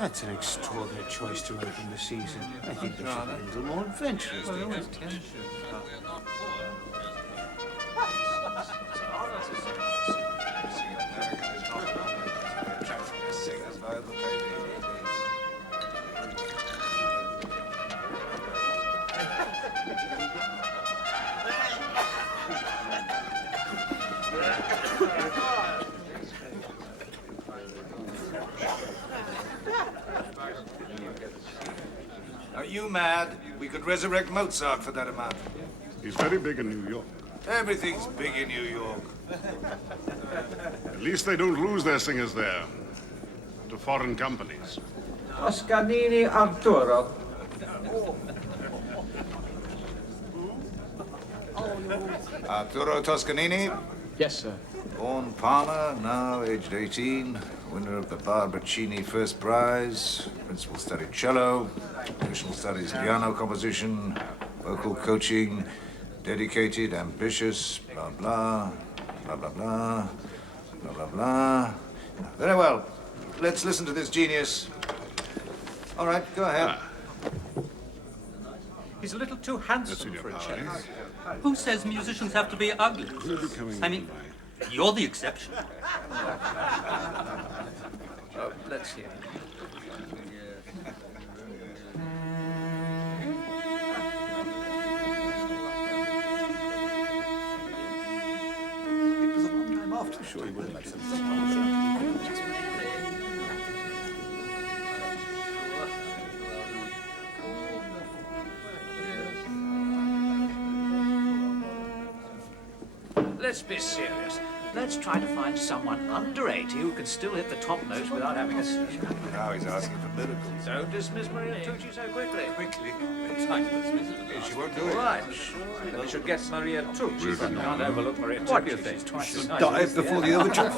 That's an extraordinary choice to open the season. I think there should be a little more adventurous. Are you mad? We could resurrect Mozart for that amount. He's very big in New York. Everything's big in New York. At least they don't lose their singers there to foreign companies. Toscanini Arturo. Arturo Toscanini? Yes, sir. Born Palmer, now aged 18. Winner of the Barberini First Prize. Principal studied cello. Additional studies piano composition. Vocal coaching. Dedicated, ambitious, blah, blah. Blah, blah, blah. Blah, blah, blah. Very well. Let's listen to this genius. All right, go ahead. He's a little too handsome for a cello. Who says musicians have to be ugly? I mean, you're the exception. Oh, let's hear. It was a long time after. Sure, he would have some. Let's be serious. Let's try to find someone under 80 who can still hit the top notes without having a seizure. Now he's asking for miracles. Don't dismiss Maria Tucci so quickly. Quickly. She won't do it. Right. Then we should get Maria Tucci. But can't overlook Maria Tucci. What do you think? Twice as nice. Dive before the overture.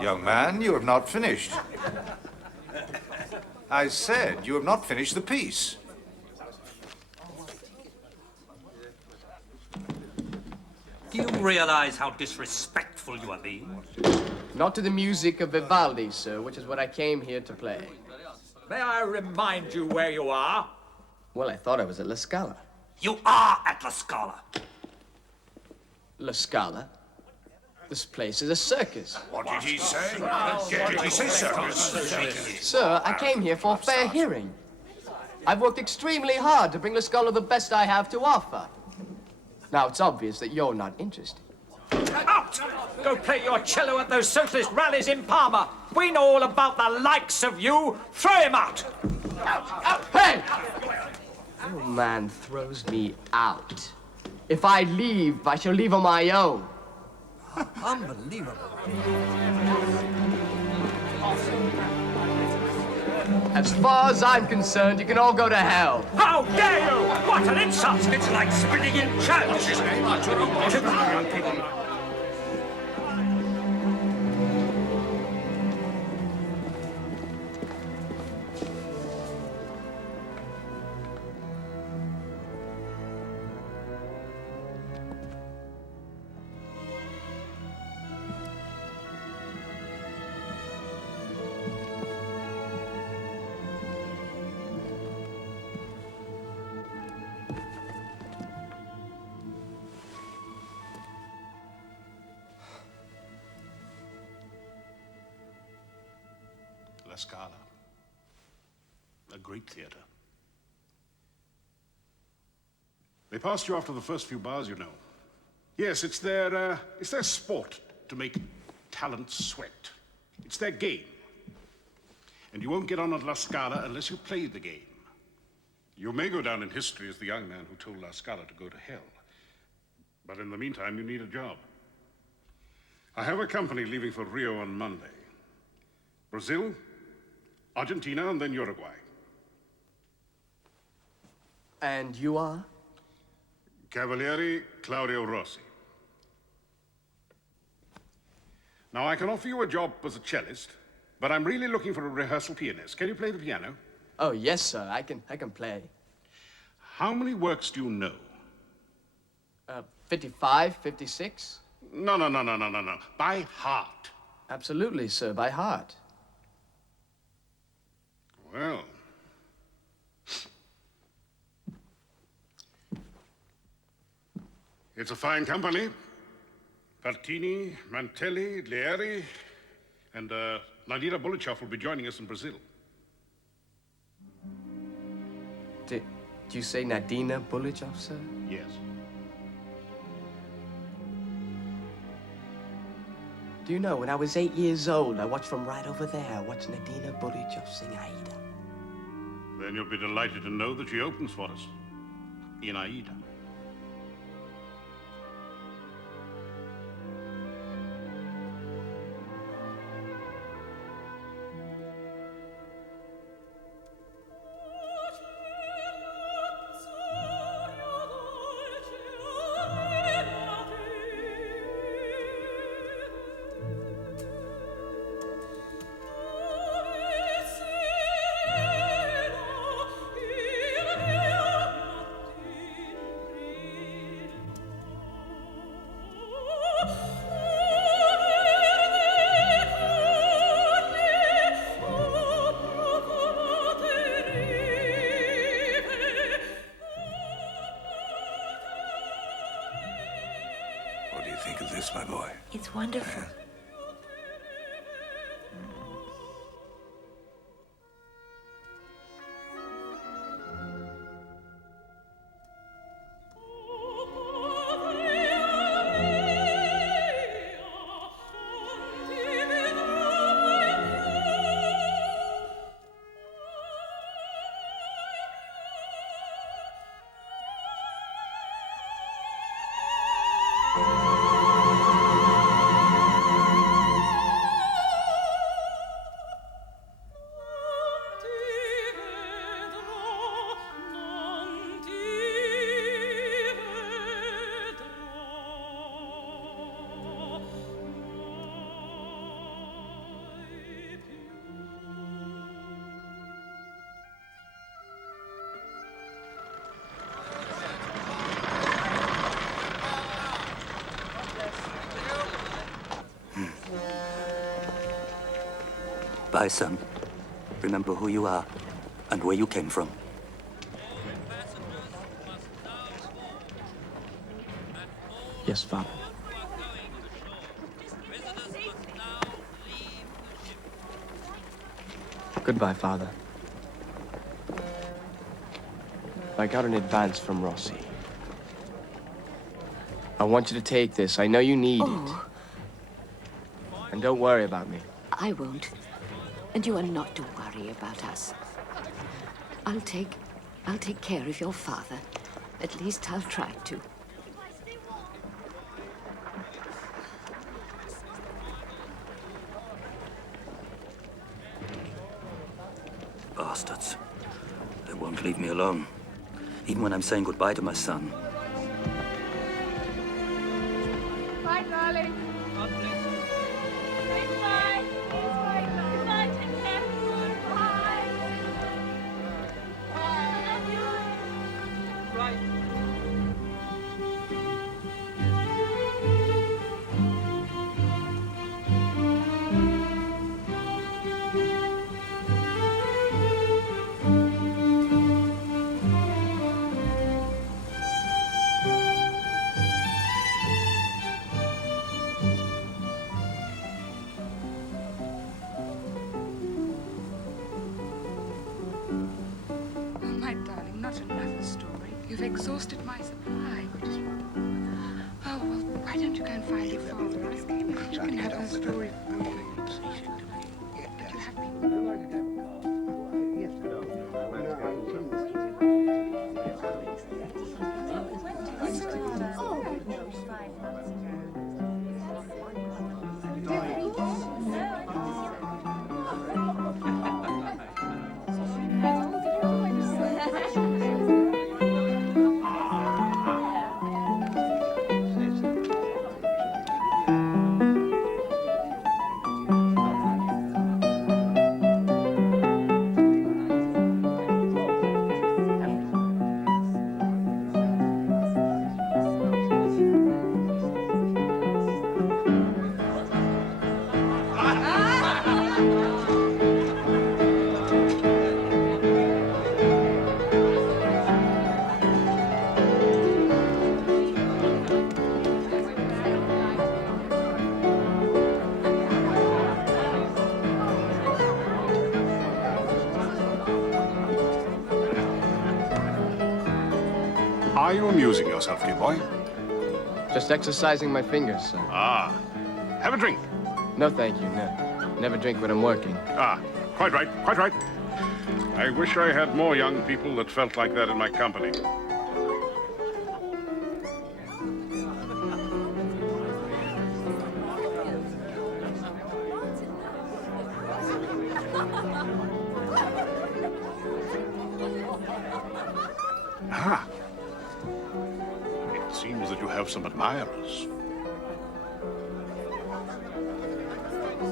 Young man, you have not finished. I said you have not finished the piece. Do you realize how disrespectful you are being? Not to the music of Vivaldi, sir, which is what I came here to play. May I remind you where you are? Well, I thought I was at La Scala. You are at La Scala. La Scala? This place is a circus. What did he say? Did he say circus? Sir, I came here for fair hearing. I've worked extremely hard to bring La Scala the best I have to offer. Now, it's obvious that you're not interested. Out! Go play your cello at those socialist rallies in Parma. We know all about the likes of you. Throw him out! Out! Hey! No man throws me out. If I leave, I shall leave on my own. Unbelievable. As far as I'm concerned, you can all go to hell. How dare you! What an insult! It's like spitting in church. La Scala. A great theater. They passed you after the first few bars, you know. Yes, it's their sport to make talent sweat. It's their game. And you won't get on at La Scala unless you play the game. You may go down in history as the young man who told La Scala to go to hell. But in the meantime, you need a job. I have a company leaving for Rio on Monday. Brazil, Argentina, and then Uruguay. And you are? Cavaliere Claudio Rossi. Now, I can offer you a job as a cellist, but I'm really looking for a rehearsal pianist. Can you play the piano? Oh, yes, sir. I can play. How many works do you know? 55, 56? No. By heart. Absolutely, sir, by heart. Well. It's a fine company. Partini, Mantelli, Leari, and Nadira Bulichov will be joining us in Brazil. Did you say Nadina Bulichov, sir? Yes. Do you know, when I was 8 years old, I watched from right over there, I watched Nadina Bulichov sing Aida. Then you'll be delighted to know that she opens for us in Aida. What do you think of this, my boy? It's wonderful. Bye, son. Remember who you are and where you came from. Yes, Father. Goodbye, Father. I got an advance from Rossi. I want you to take this. I know you need it. And don't worry about me. I won't. And you are not to worry about us. I'll take care of your father. At least I'll try to. Bastards. They won't leave me alone. Even when I'm saying goodbye to my son. Bye, darling. God bless you. Bye. Goodbye, take care. Bye. I love you. Right. You've exhausted my supply. Oh, well, why don't you go and find your father? Maybe you can have a story. But you have been... Are you amusing yourself, dear boy? Just exercising my fingers, sir. Ah. Have a drink. No, thank you, no. Never drink when I'm working. Ah, quite right, quite right. I wish I had more young people that felt like that in my company. Ah. It seems that you have some admirers.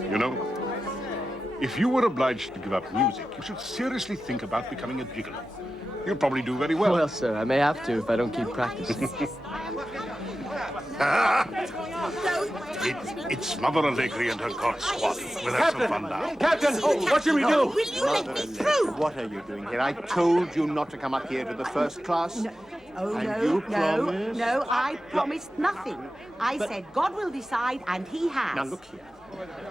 You know, if you were obliged to give up music, you should seriously think about becoming a gigolo. You'll probably do very well. Well, sir, I may have to if I don't keep practicing. It's Mother Allegri and her god squad. We'll have some fun now. Captain, what should we do? Will you let me through? What are you doing here? I told you not to come up here to the first class. No. Oh, And no, you no, promised? no, I promised nothing. I said God will decide, and he has. Now look here.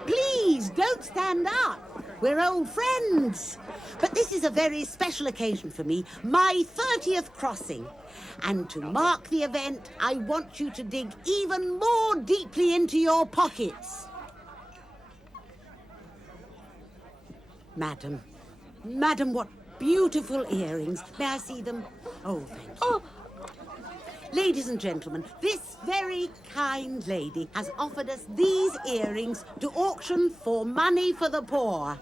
Please, don't stand up. We're old friends. But this is a very special occasion for me, my 30th crossing. And to mark the event, I want you to dig even more deeply into your pockets. Madam, what beautiful earrings. May I see them? Oh, thank you. Oh. Ladies and gentlemen, this very kind lady has offered us these earrings to auction for money for the poor.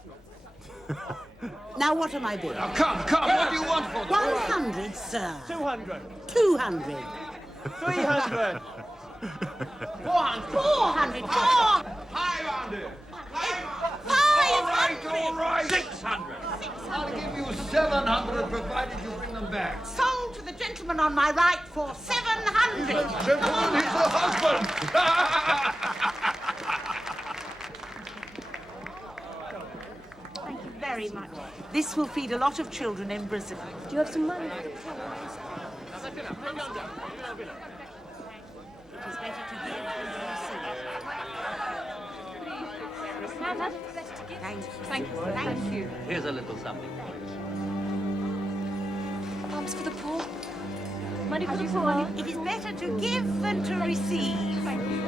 Now, what am I doing? Now, come, what do you want for them? 100, sir. 200. 200. 300. 400. 400. 500. 500. All right. 600. I'll give you 700 provided you bring them back. Sold to the gentleman on my right for 700. Gentlemen, he's the husband. Thank you very much. This will feed a lot of children in Brazil. Do you have some money? Thank you. Thank you. Here's a little something for you. Alms for the poor. Money for the poor. It is better to give than to receive. Thank you.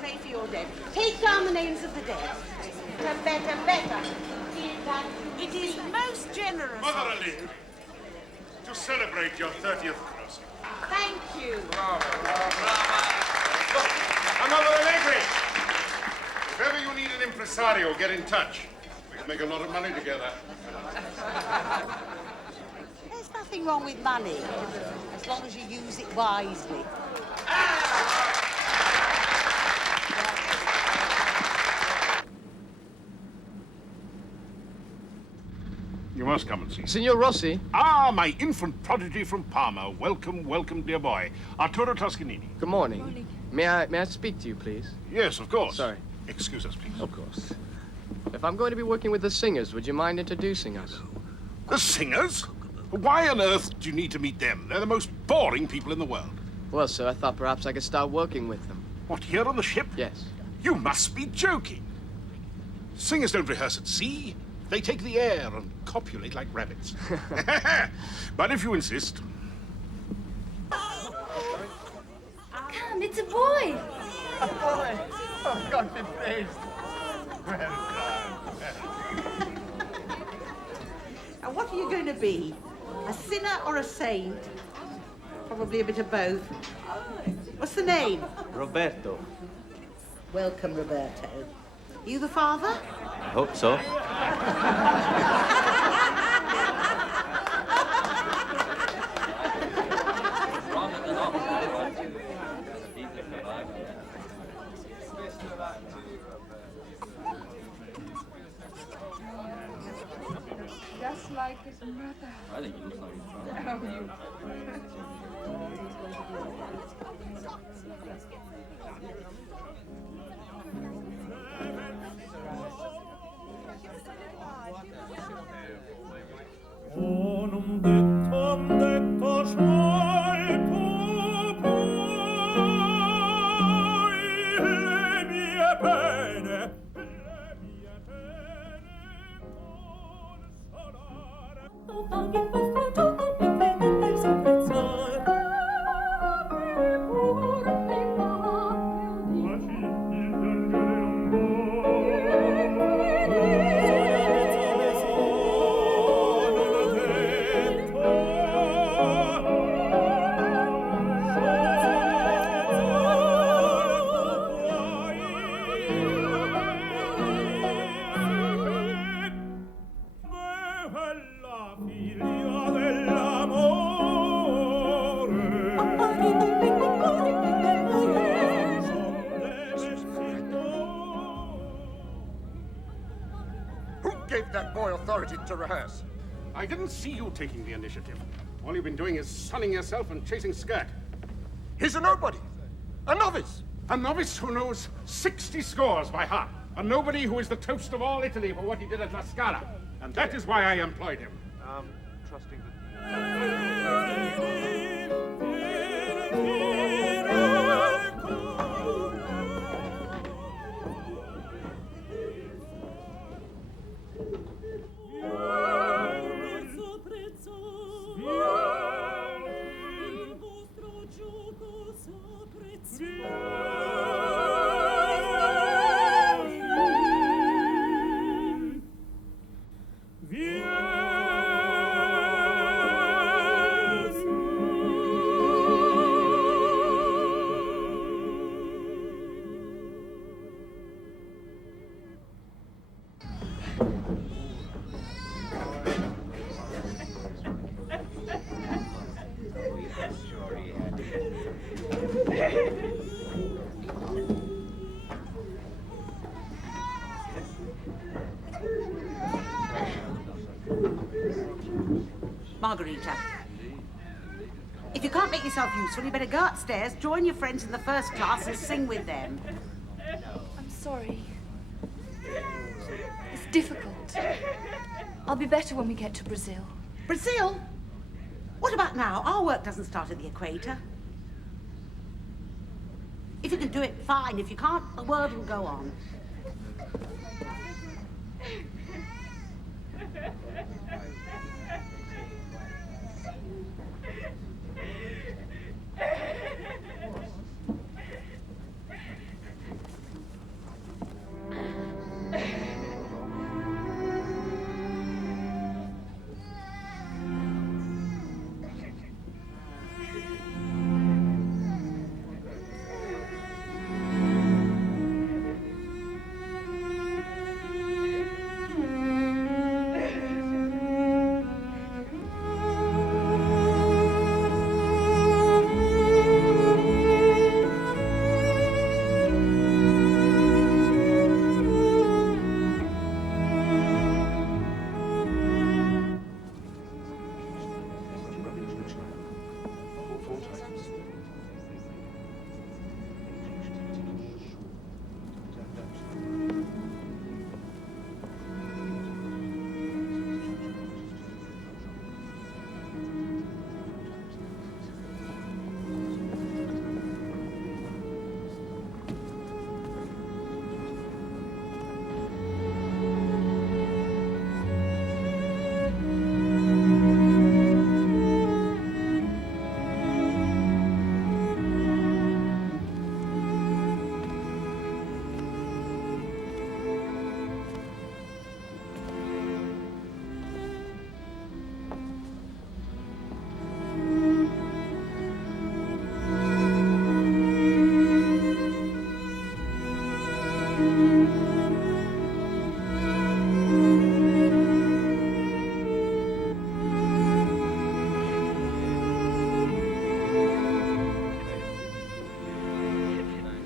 Pray for your dead. Take down the names of the dead. Better. It is most generous. Mother Ali, to celebrate your 30th crossing. Thank you. Mother Allegri, if ever you need an impresario, get in touch. We can make a lot of money together. There's nothing wrong with money, as long as you use it wisely. You must come and see. Signor Rossi? Ah, my infant prodigy from Parma. Welcome, dear boy. Arturo Toscanini. Good morning. May I speak to you, please? Yes, of course. Sorry. Excuse us, please. Of course. If I'm going to be working with the singers, would you mind introducing us? The singers? Why on earth do you need to meet them? They're the most boring people in the world. Well, sir, I thought perhaps I could start working with them. What, here on the ship? Yes. You must be joking. Singers don't rehearse at sea. They take the air and copulate like rabbits. But if you insist... Come, it's a boy. A boy! Oh, God be praised. Well done. Now, what are you going to be? A sinner or a saint? Probably a bit of both. What's the name? Roberto. Welcome, Roberto. You the father? I hope so. Just like his mother. I think he looks like he's Oh, you. non detto sciolto poi le mie pene consolare. Ogni vostro gioco mi prende il sopprezzare. Pure mi fa più di Who gave that boy authority to rehearse? I didn't see you taking the initiative. All you've been doing is sunning yourself and chasing skirt. He's a nobody. A novice. A novice who knows 60 scores by heart. A nobody who is the toast of all Italy for what he did at La Scala. And that is why I employed him. Trusting that... Margarita. If you can't make yourself useful, you better go upstairs, join your friends in the first class and sing with them. I'm sorry. It's difficult. I'll be better when we get to Brazil. Brazil? What about now? Our work doesn't start at the equator. If you can do it, fine. If you can't, the world will go on.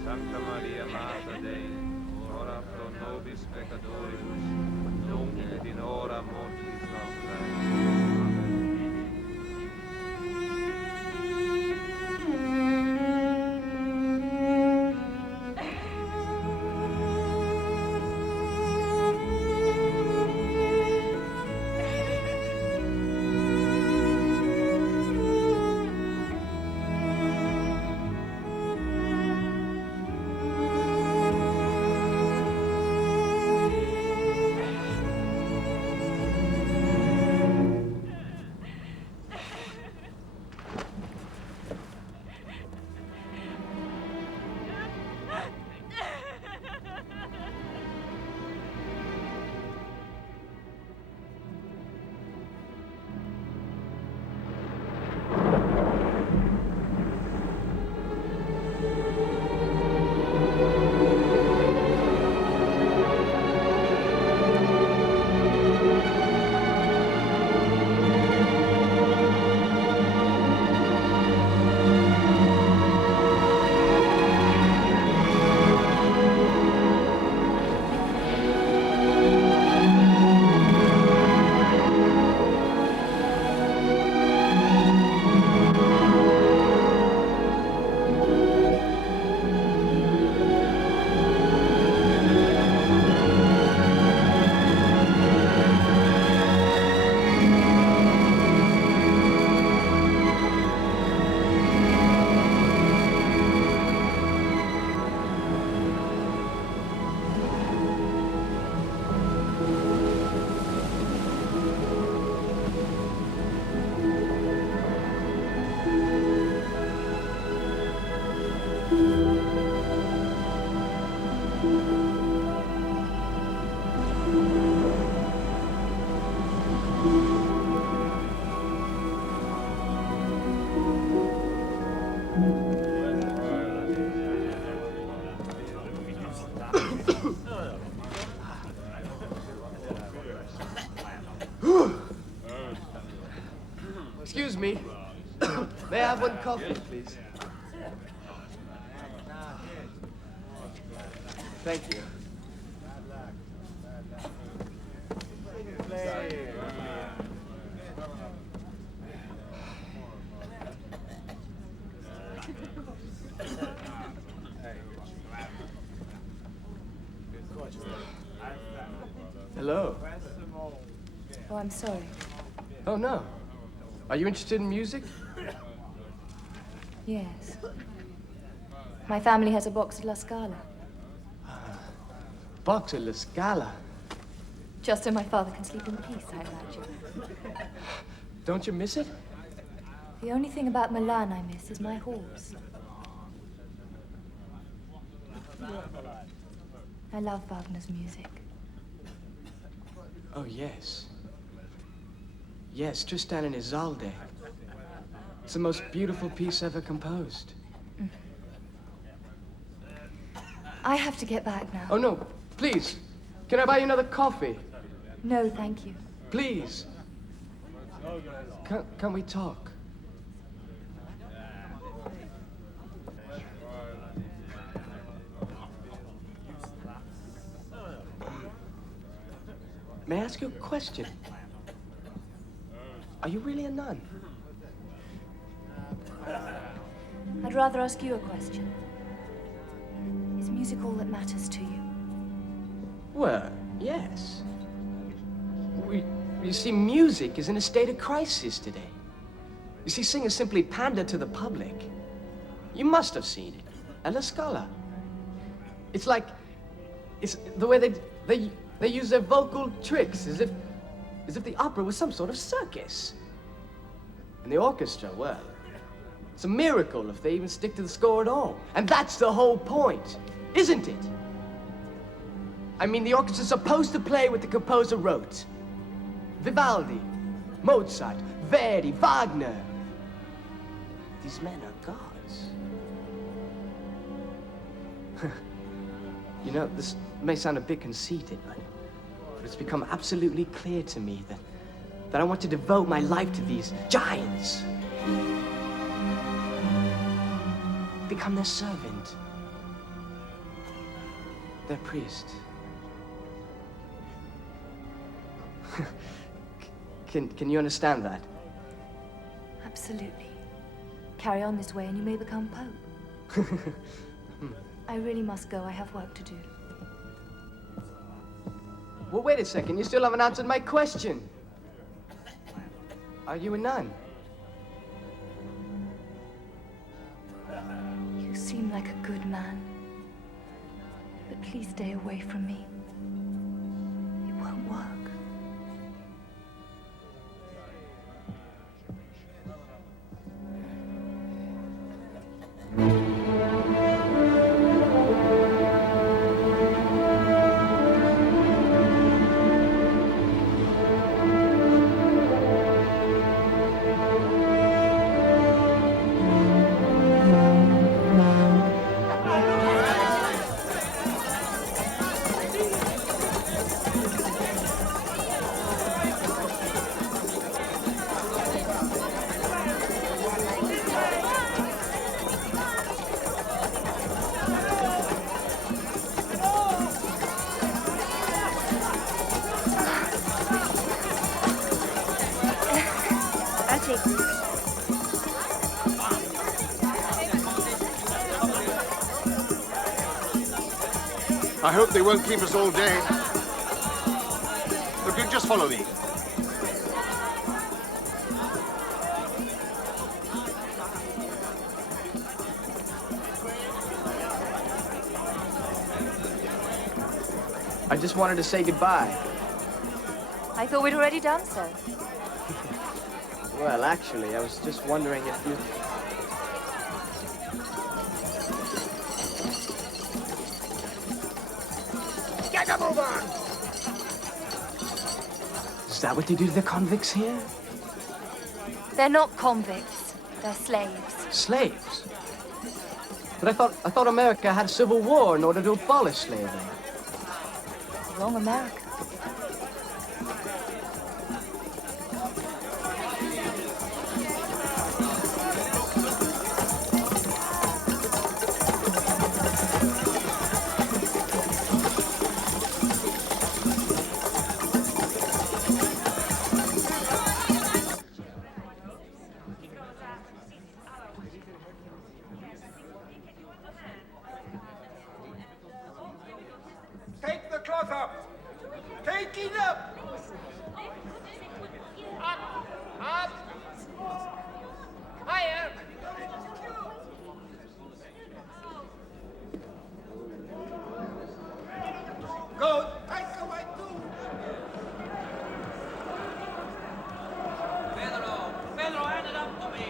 Sancta Maria, Mater Dei, ora pro nobis peccatoribus, nunc et in hora mortis nostrae. Excuse me. May I have one coffee, please? Thank you. Hello. Oh, I'm sorry. Oh, no. Are you interested in music? Yes. My family has a box at La Scala. Box at La Scala? Just so my father can sleep in peace, I imagine. Don't you miss it? The only thing about Milan I miss is my horse. I love Wagner's music. Oh, yes. Yes, Tristan and Isolde. It's the most beautiful piece ever composed. I have to get back now. Oh, no. Please. Can I buy you another coffee? No, thank you. Please. Can we talk? May I ask you a question? Are you really a nun? I'd rather ask you a question. Is music all that matters to you? Well, yes. You see, music is in a state of crisis today. You see, singers simply pander to the public. You must have seen it at La Scala. It's like, it's the way they use their vocal tricks as if the opera was some sort of circus. And the orchestra, well, it's a miracle if they even stick to the score at all. And that's the whole point, isn't it? I mean, the orchestra's supposed to play what the composer wrote. Vivaldi, Mozart, Verdi, Wagner. These men are gods. You know, this may sound a bit conceited, but it's become absolutely clear to me that I want to devote my life to these giants. Become their servant. Their priest. Can you understand that? Absolutely. Carry on this way and you may become Pope. I really must go. I have work to do. Well, wait a second. You still haven't answered my question. Are you a nun? You seem like a good man. But please stay away from me. It won't work. I hope they won't keep us all day. Look, you just follow me. I just wanted to say goodbye. I thought we'd already done so. Well, actually, I was just wondering if you... Get a move on! Is that what they do to the convicts here? They're not convicts. They're slaves. Slaves? But I thought America had a civil war in order to abolish slavery. Wrong America. Take the cloth up! Take it up! Up! Up! Higher! Go! Take away too! Pedro, hand it up to me.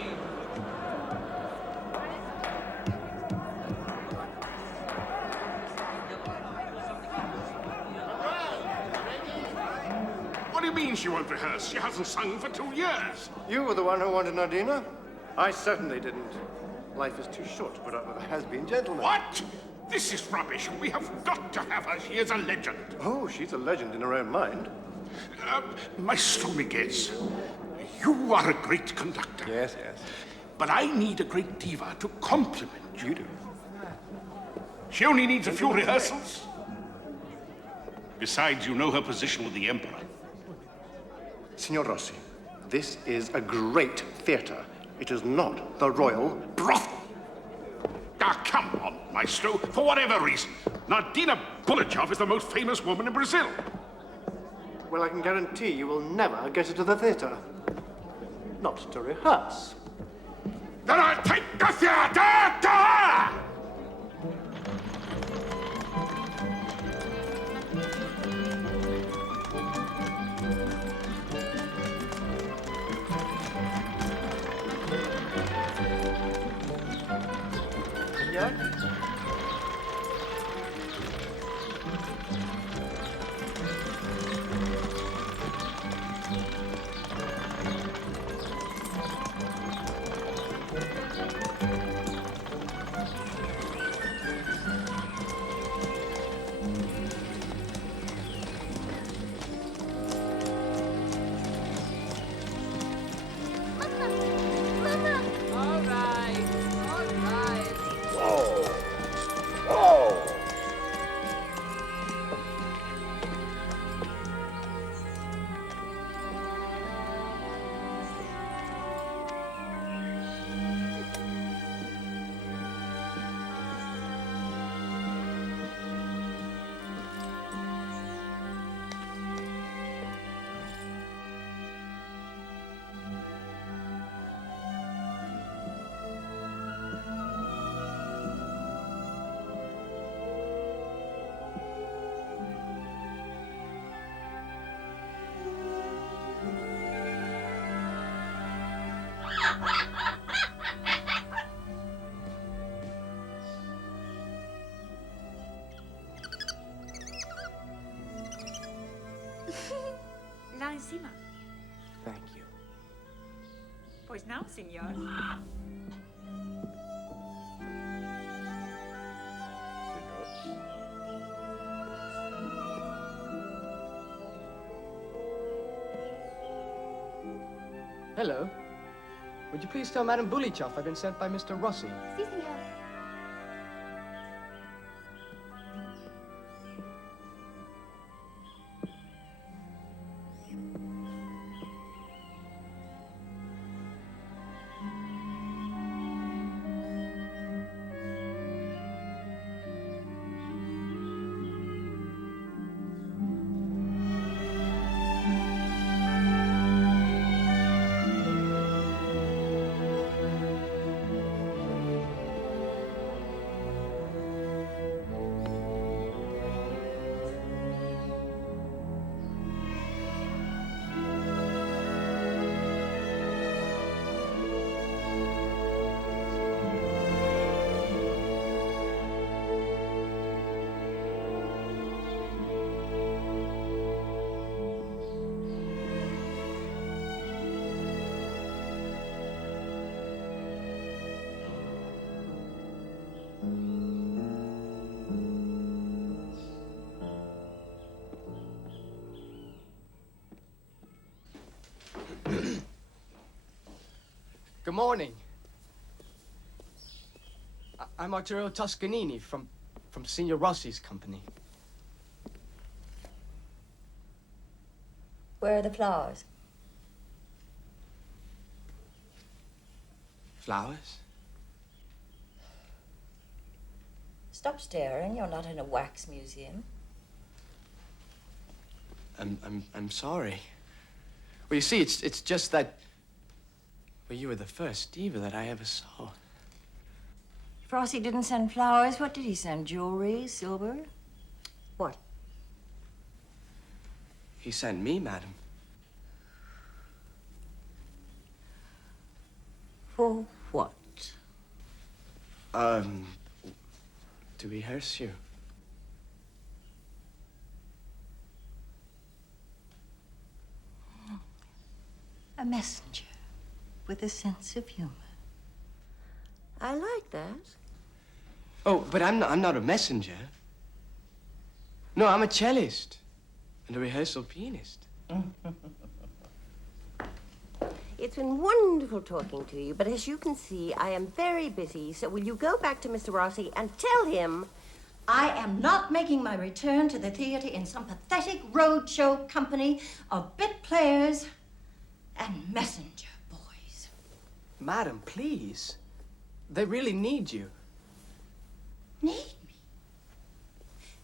What do you mean she won't rehearse? She hasn't sung for 2 years. You were the one who wanted Nardina? I certainly didn't. Life is too short to put up with a has-been gentleman. What? This is rubbish. We have got to have her. She is a legend. Oh, she's a legend in her own mind. Maestro Miguez, you are a great conductor. Yes, yes. But I need a great diva to compliment you. You do. She only needs a few rehearsals. Besides, you know her position with the Emperor. Signor Rossi, this is a great theater. It is not the royal brothel. Ah, come on, Maestro. For whatever reason, Nardina Bulachov is the most famous woman in Brazil. Well, I can guarantee you will never get her to the theater. Not to rehearse. Then I'll take the theater to her! Bellissima. Thank you. Pues now, senor. Hello. Would you please tell Madame Bulichov I've been sent by Mr. Rossi? Si, senor. Good morning. I'm Arturo Toscanini from Signor Rossi's company. Where are the flowers? Flowers? Stop staring. You're not in a wax museum. I'm sorry. Well, you see, it's just that. Well, you were the first diva that I ever saw. If Rossi didn't send flowers, what did he send? Jewelry, silver? What? He sent me, madam. For what? To rehearse you. A messenger with a sense of humor. I like that. Oh, but I'm not a messenger. No, I'm a cellist and a rehearsal pianist. It's been wonderful talking to you, but as you can see, I am very busy, so will you go back to Mr. Rossi and tell him I am not making my return to the theater in some pathetic roadshow company of bit players and messenger boys. Madam, please. They really need you. Need me?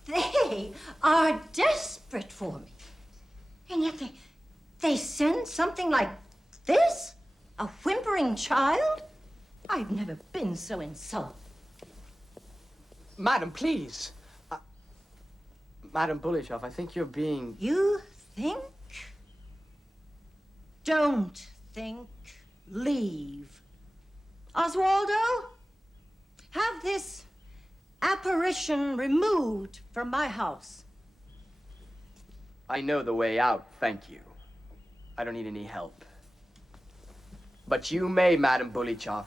They are desperate for me. And yet they send something like this? A whimpering child? I've never been so insulted. Madam, please. Madam Bulichov, I think you're being... You think? Don't think. Leave. Oswaldo, have this apparition removed from my house. I know the way out, thank you. I don't need any help. But you may, Madam Bulichov.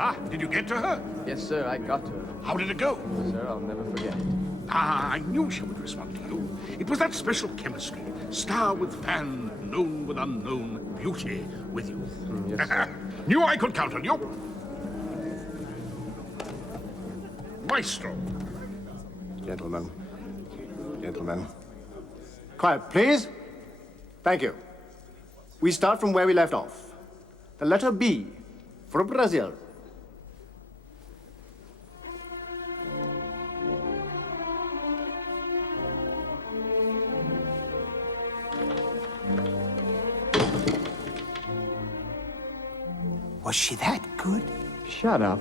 Ah, did you get to her? Yes, sir, I got to her. How did it go? Sir, I'll never forget it. Ah, I knew she would respond to you. It was that special chemistry. Star with fan, known with unknown, beauty with youth. Yes, sir. Knew I could count on you. Maestro. Gentlemen. Gentlemen. Quiet, please. Thank you. We start from where we left off. The letter B for Brazil. Was she that good? Shut up.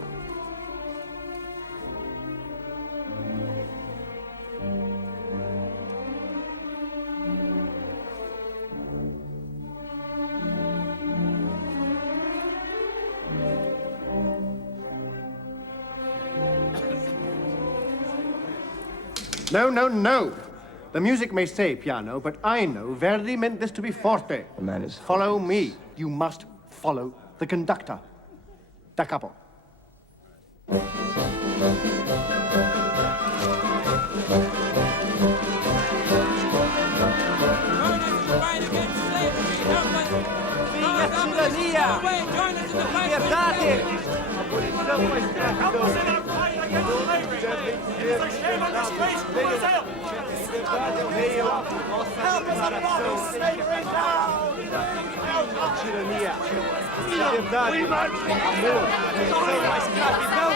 No, no, no. The music may say piano, but I know Verdi meant this to be forte. The man is... Follow me. You must follow the conductor. Da capo. Tirania! Liberdade! Abolição ou escravidão! Liberdade é o rei, nossa declaração. Tirania! Liberdade! Amor! Abolição ou escravidão!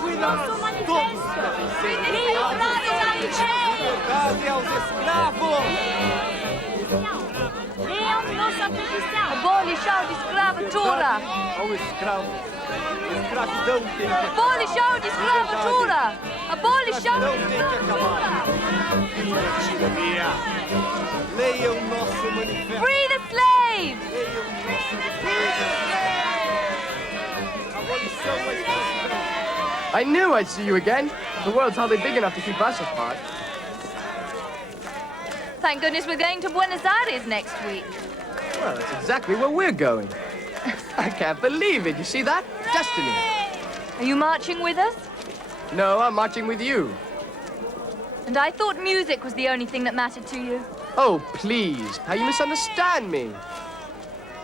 Cuidado! Todos devem ser! Liberdade aos escravos! Abolição de escravatura! Ao escravo! Escravidão tem que acabar! Abolição de escravatura! Abolição de Escravidão tem que acabar! Tirania! Leiam nosso manifesto! Free the slaves! Leiam nosso manifesto! Abolição ou escravidão! I knew I'd see you again. The world's hardly big enough to keep us apart. Thank goodness we're going to Buenos Aires next week. Well, that's exactly where we're going. I can't believe it. You see that? Destiny. Are you marching with us? No, I'm marching with you. And I thought music was the only thing that mattered to you. Oh, please. How you misunderstand me.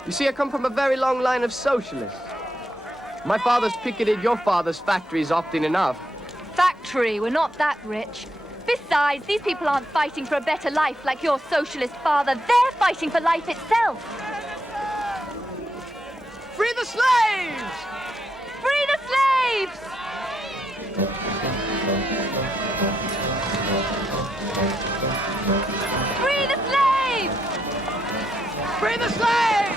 You see, I come from a very long line of socialists. My father's picketed your father's factories often enough. Factory, we're not that rich. Besides, these people aren't fighting for a better life like your socialist father. They're fighting for life itself. Free the slaves! Free the slaves! Free the slaves! Free the slaves!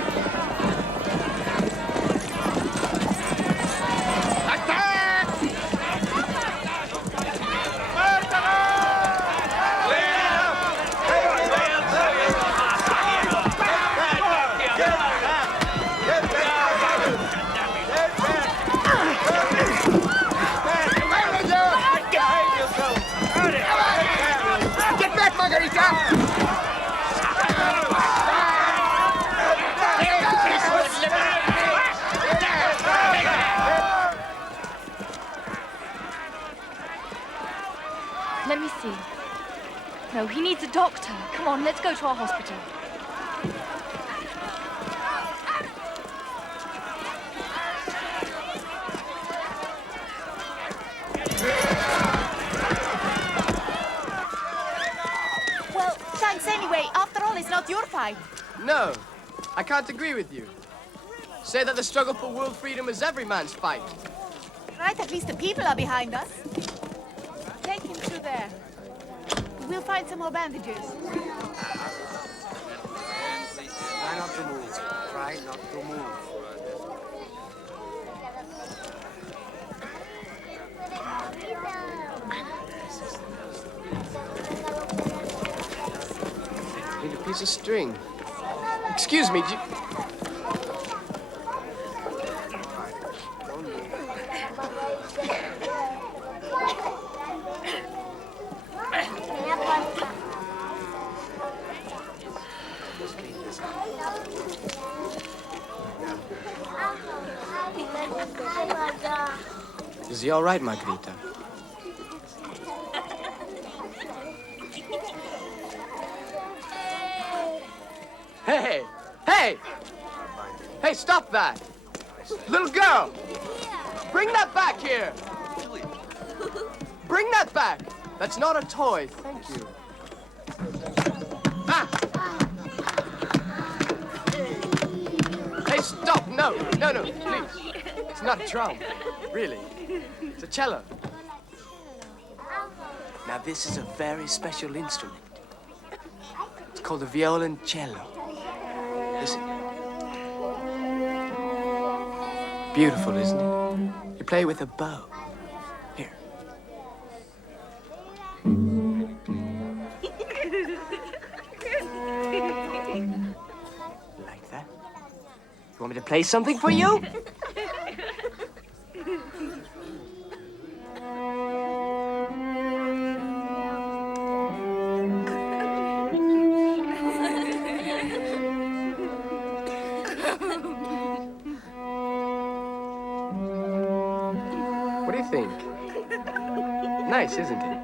Let me see. No, he needs a doctor. Come on, let's go to our hospital. Well, thanks anyway. After all, it's not your fight. No, I can't agree with you. Say that the struggle for world freedom is every man's fight. Right, at least the people are behind us. Take him through there. We'll find some more bandages. Try not to move. Try not to move. Need a piece of string. Excuse me, do you... Is he all right, Margarita? Hey! Hey! Hey, stop that! Little girl! Bring that back here! Bring that back! That's not a toy. Thank you. Ah! Hey, stop! No, no, no, please. It's not a drum. Really. It's a cello. Now, this is a very special instrument. It's called a violoncello. Listen. Beautiful, isn't it? You play with a bow. Here. Like that? You want me to play something for you? What do you think? Nice, isn't it?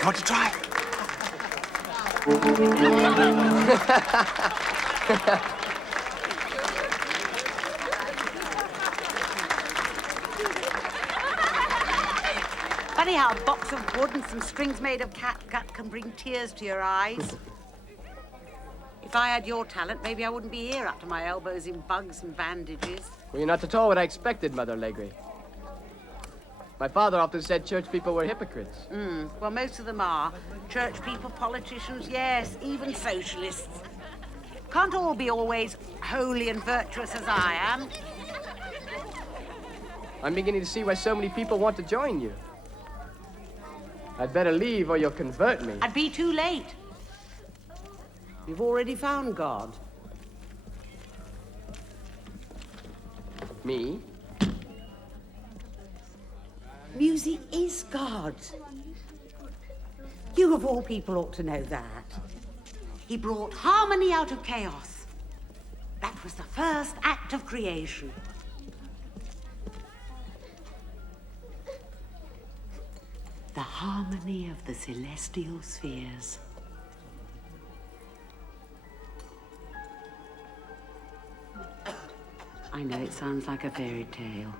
You want to try? Funny how a box of wood and some strings made of catgut can bring tears to your eyes. If I had your talent, maybe I wouldn't be here up to my elbows in bugs and bandages. Well, you're not at all what I expected, Mother Allegri. My father often said church people were hypocrites. Well, most of them are. Church people, politicians, yes, even socialists. Can't all be always holy and virtuous as I am. I'm beginning to see why so many people want to join you. I'd better leave or you'll convert me. I'd be too late. You've already found God. Me? Music is God. You of all people ought to know that. He brought harmony out of chaos. That was the first act of creation. The harmony of the celestial spheres. I know it sounds like a fairy tale.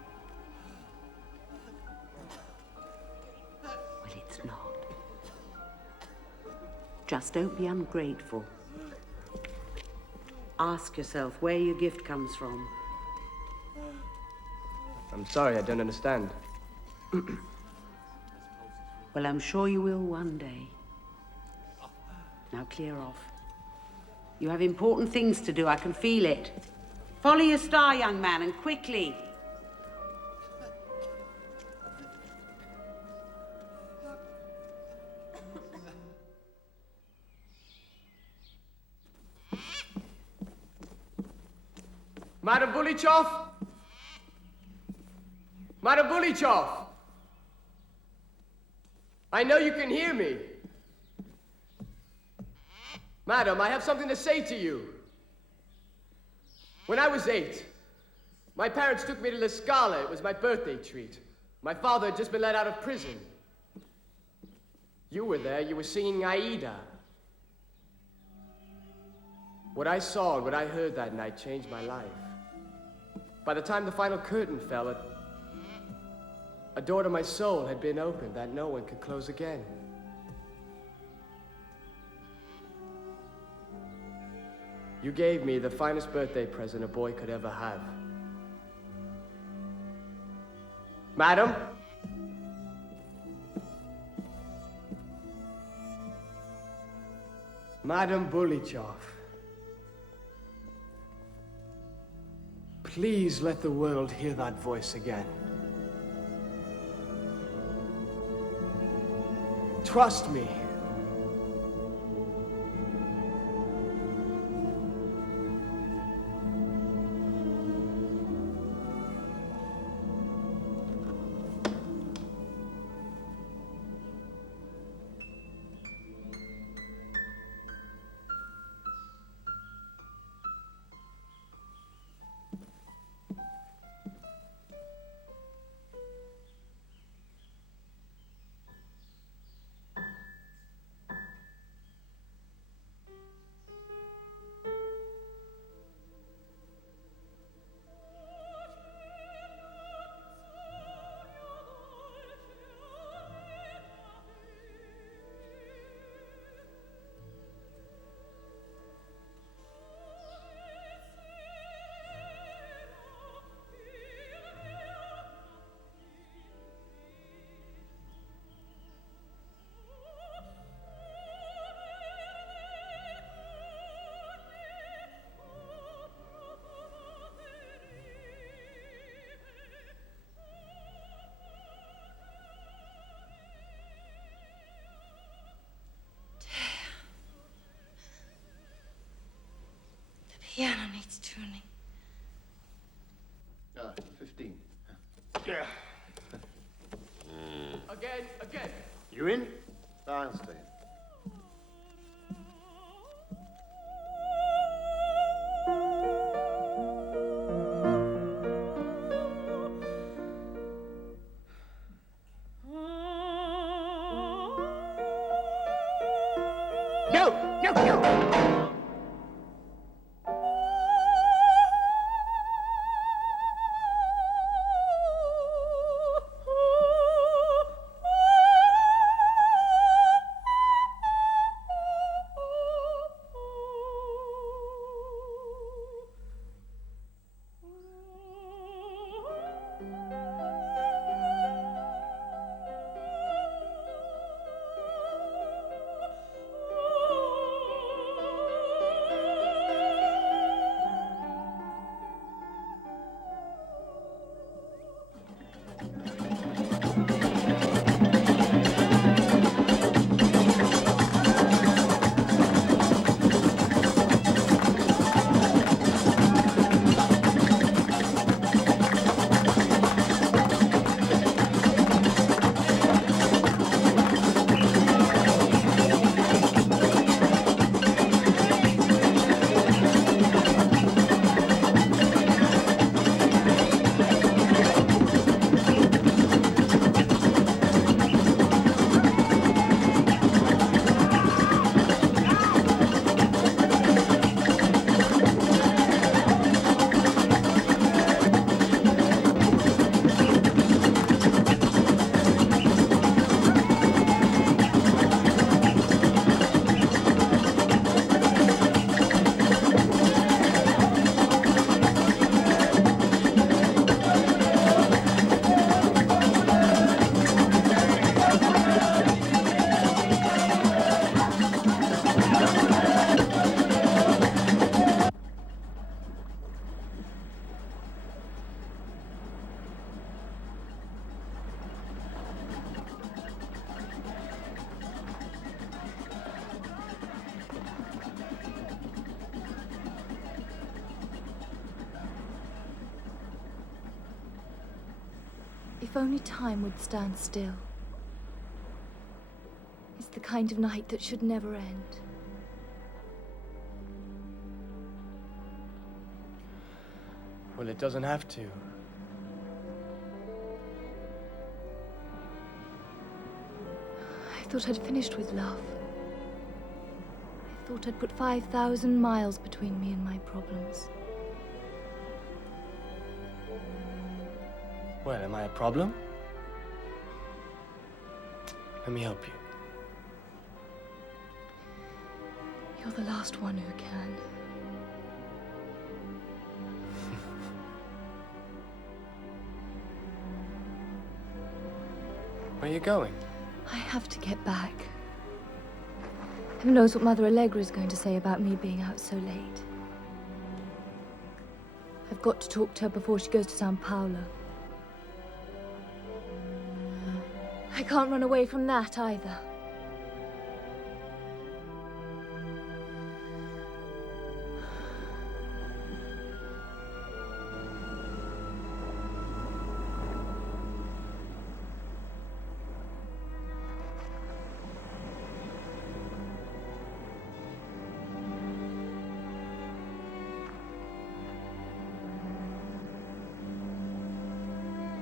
Well, it's not. Just don't be ungrateful. Ask yourself where your gift comes from. I'm sorry, I don't understand. Well, I'm sure you will one day. Now clear off. You have important things to do, I can feel it. Follow your star, young man, and quickly. Madam Bulichov? Madam Bulichov! I know you can hear me. Madam, I have something to say to you. When I was 8, my parents took me to La Scala. It was my birthday treat. My father had just been let out of prison. You were there. You were singing Aida. What I saw and what I heard that night changed my life. By the time the final curtain fell, a door to my soul had been opened that no one could close again. You gave me the finest birthday present a boy could ever have. Madam? Madam Bulichov. Please let the world hear that voice again. Trust me. tuning. 15. Yeah. Again. You in? I'll stay. No! If only time would stand still. It's the kind of night that should never end. Well, it doesn't have to. I thought I'd finished with love. I thought I'd put 5,000 miles between me and my problems. Well, am I a problem? Let me help you. You're the last one who can. Where are you going? I have to get back. Who knows what Mother Allegra is going to say about me being out so late. I've got to talk to her before she goes to Sao Paulo. I can't run away from that either.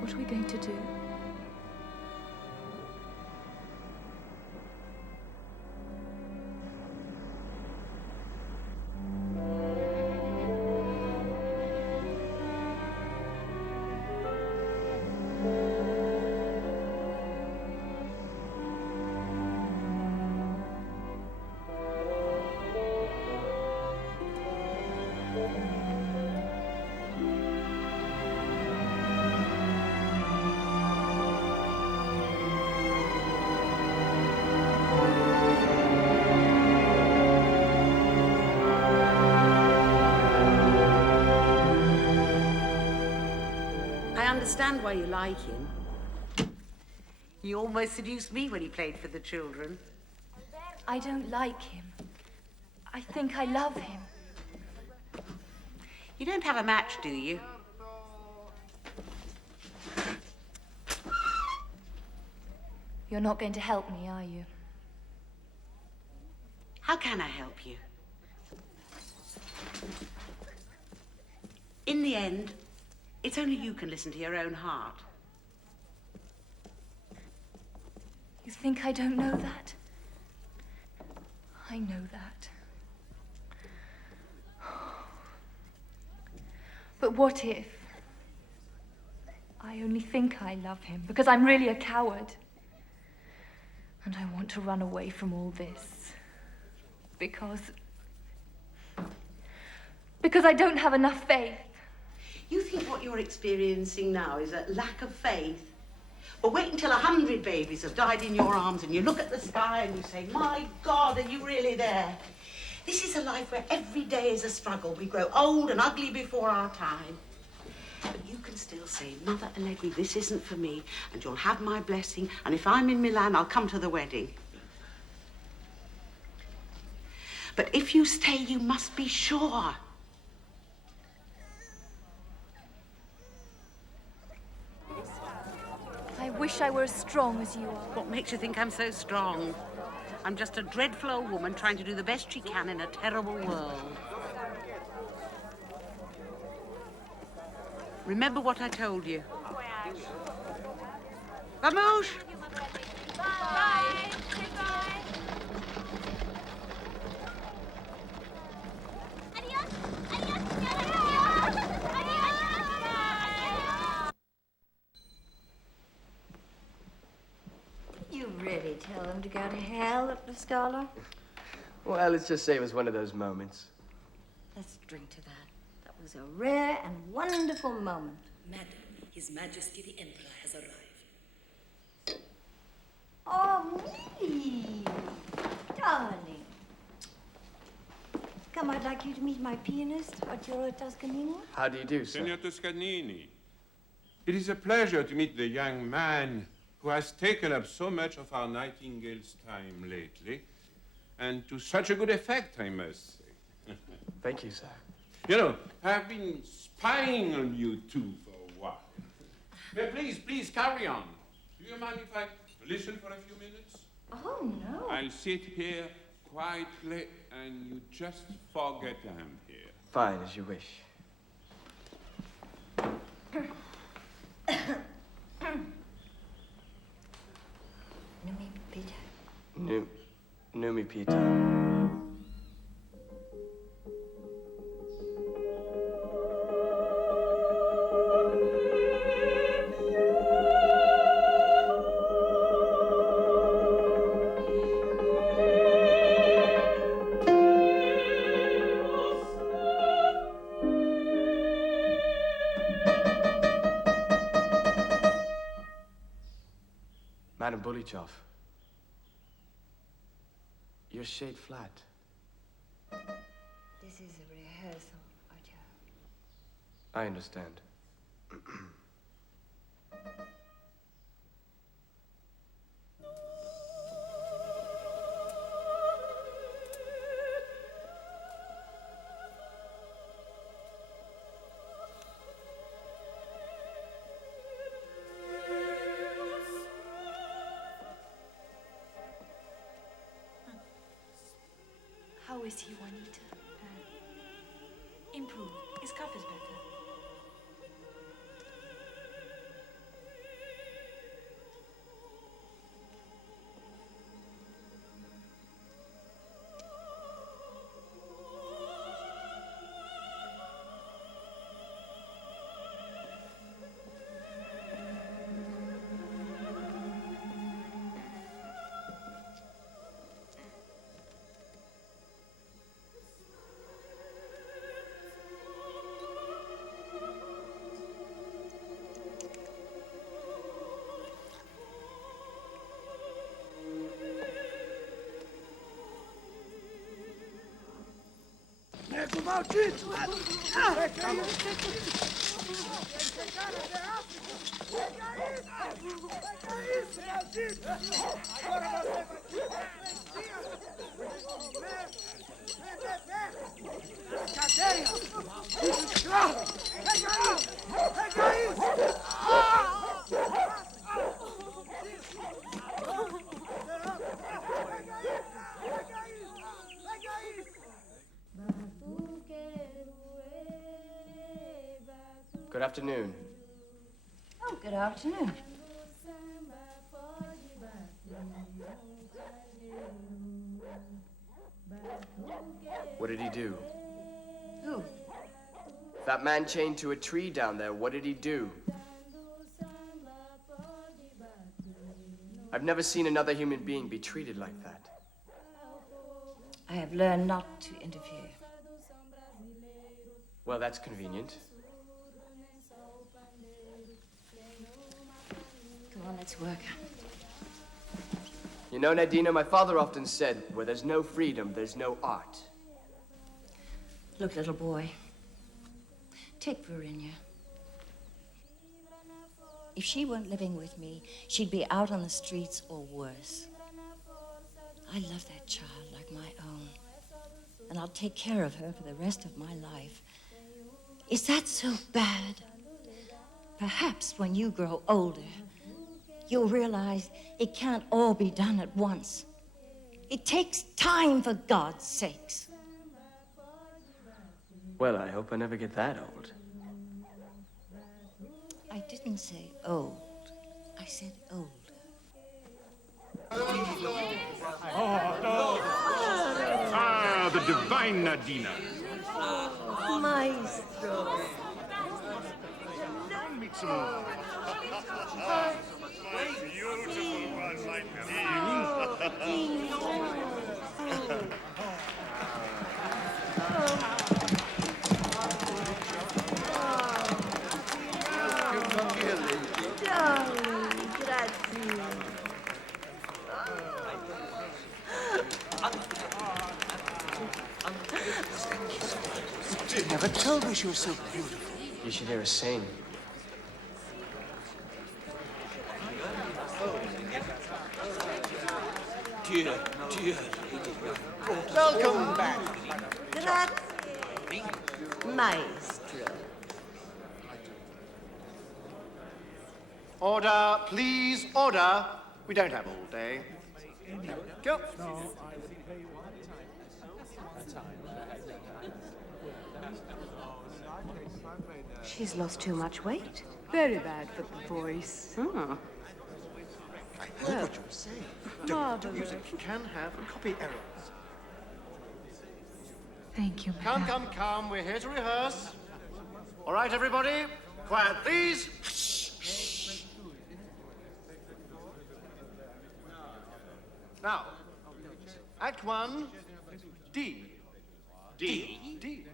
What are we going to do? I understand why you like him. He almost seduced me when he played for the children. I don't like him. I think I love him. You don't have a match, do you? You're not going to help me, are you? How can I help you? In the end, it's only you can listen to your own heart. You think I don't know that? I know that. But what if I only think I love him because I'm really a coward? And I want to run away from all this. Because I don't have enough faith. You think what you're experiencing now is a lack of faith? Well, wait until 100 babies have died in your arms and you look at the sky and you say, my God, are you really there? This is a life where every day is a struggle. We grow old and ugly before our time. But you can still say, Mother Allegri, this isn't for me, and you'll have my blessing, and if I'm in Milan, I'll come to the wedding. But if you stay, you must be sure. I wish I were as strong as you are. What makes you think I'm so strong? I'm just a dreadful old woman trying to do the best she can in a terrible world. Remember what I told you. Vamos! Bye. You really tell them to go to hell at La Scala? Well, let's just say it was one of those moments. Let's drink to that. That was a rare and wonderful moment. Madam, His Majesty the Emperor has arrived. Oh, me! Darling. Come, I'd like you to meet my pianist, Arturo Toscanini. How do you do, sir? Signor Toscanini, it is a pleasure to meet the young man who has taken up so much of our Nightingale's time lately, and to such a good effect, I must say. Thank you, sir. You know, I've been spying on you two for a while. But please, carry on. Do you mind if I listen for a few minutes? Oh, no. I'll sit here quietly, and you just forget I'm here. Fine, as you wish. Numi Peter. Numi Peter. Madam Bulichov, you're shade flat. This is a rehearsal, Arturo. I understand. How is he, Juanita? Improved. His cough is better. Nego maldito! Pega isso, maldito! Agora você vai... Cadeia! afternoon. Oh, good afternoon. What did he do? Who? That man chained to a tree down there, what did he do? I've never seen another human being be treated like that. I have learned not to interfere. Well, that's convenient. Come on, let's work. You know, Nadina, my father often said, where there's no freedom, there's no art. Look, little boy. Take Verinia. If she weren't living with me, she'd be out on the streets or worse. I love that child like my own, and I'll take care of her for the rest of my life. Is that so bad? Perhaps when you grow older, you'll realize it can't all be done at once. It takes time, for God's sakes. Well, I hope I never get that old. I didn't say old. I said old. Ah, the divine Nadina. Maestro. Meet some more. Beautiful one like Darling, grazie. You never told me she was so beautiful. You should hear her sing. Dear, dear. Welcome back. Grazie, maestro. Order, please, order. We don't have all day. Go. She's lost too much weight. Very bad for the voice. Oh. I heard what you were saying. Don't music can have copy errors. Thank you, Come, come, come. We're here to rehearse. All right, everybody. Quiet, please. Now, Act 1, D. D? D.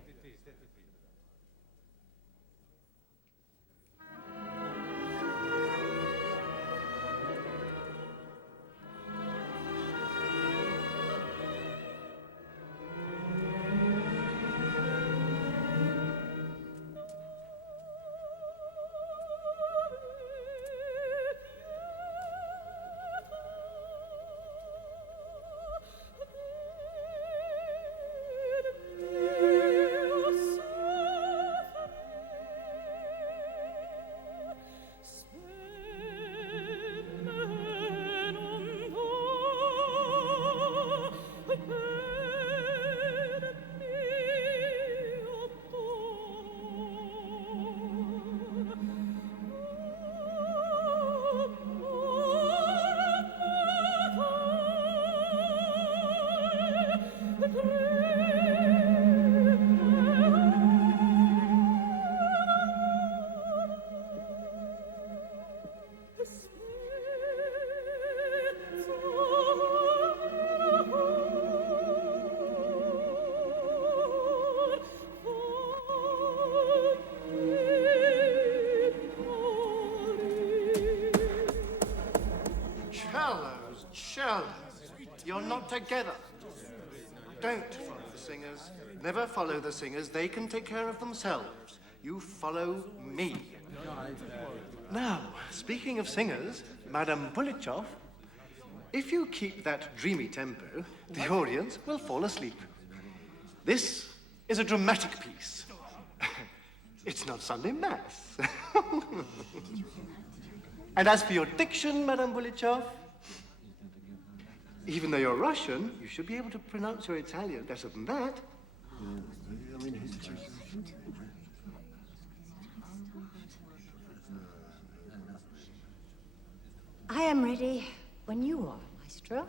Cellos, you're not together. Don't follow the singers. Never follow the singers. They can take care of themselves. You follow me. Now, speaking of singers, Madame Pulichov, if you keep that dreamy tempo, the audience will fall asleep. This is a dramatic piece. It's not Sunday Mass. And as for your diction, Madame Pulichov, even though you're Russian, you should be able to pronounce your Italian better than that. am ready when you are, Maestro.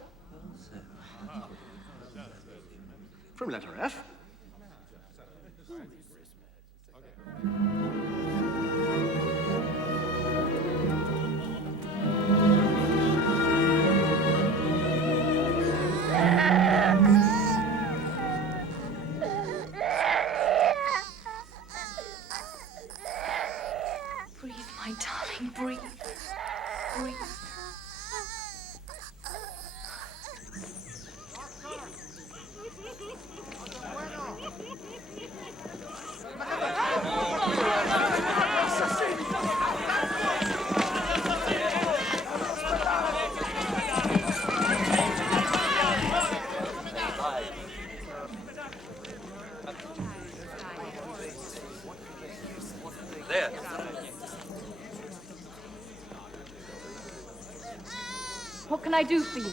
From letter F. Breathe, my darling, breathe. Breathe. There. What can I do for you?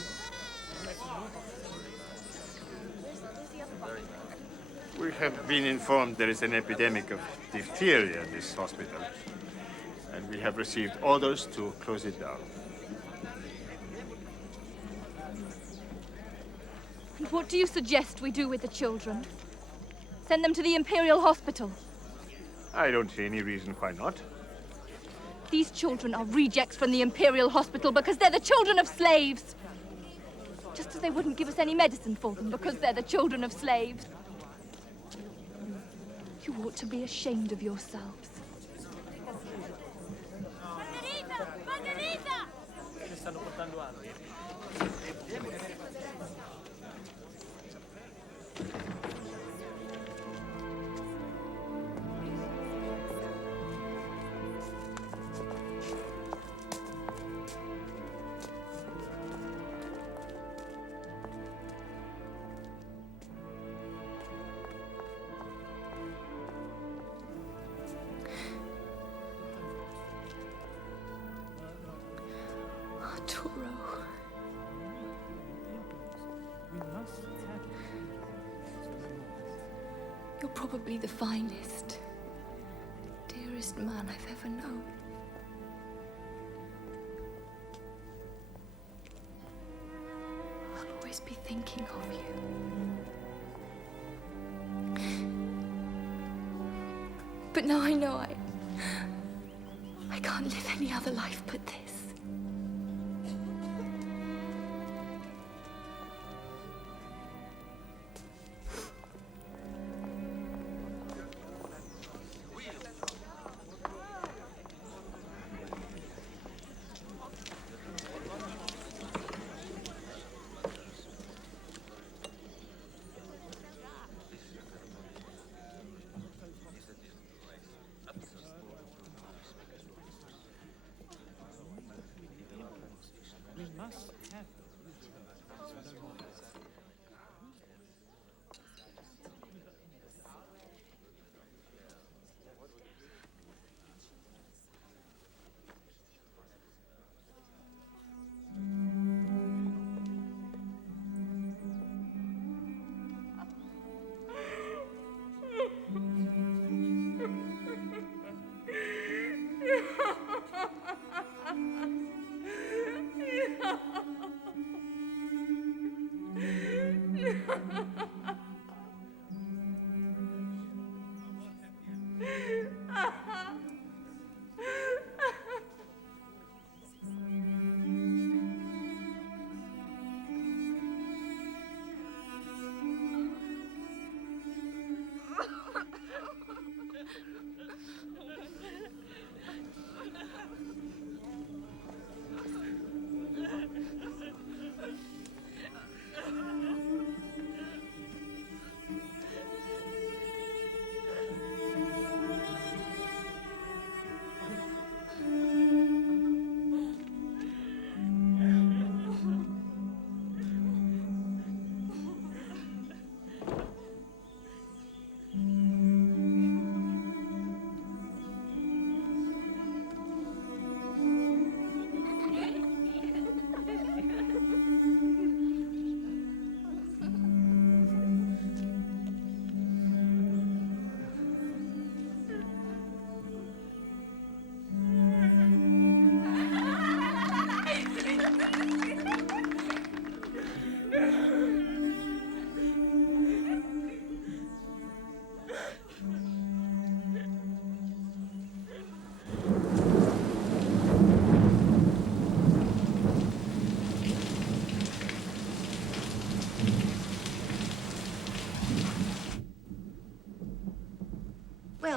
We have been informed there is an epidemic of diphtheria in this hospital, and we have received orders to close it down. And what do you suggest we do with the children? Send them to the Imperial Hospital. I don't see any reason why not. These children are rejects from the Imperial Hospital because they're the children of slaves. Just as they wouldn't give us any medicine for them because they're the children of slaves. You ought to be ashamed of yourselves. Arturo. You're probably the finest, dearest man I've ever known. I'll always be thinking of you. But now I know I can't live any other life but this.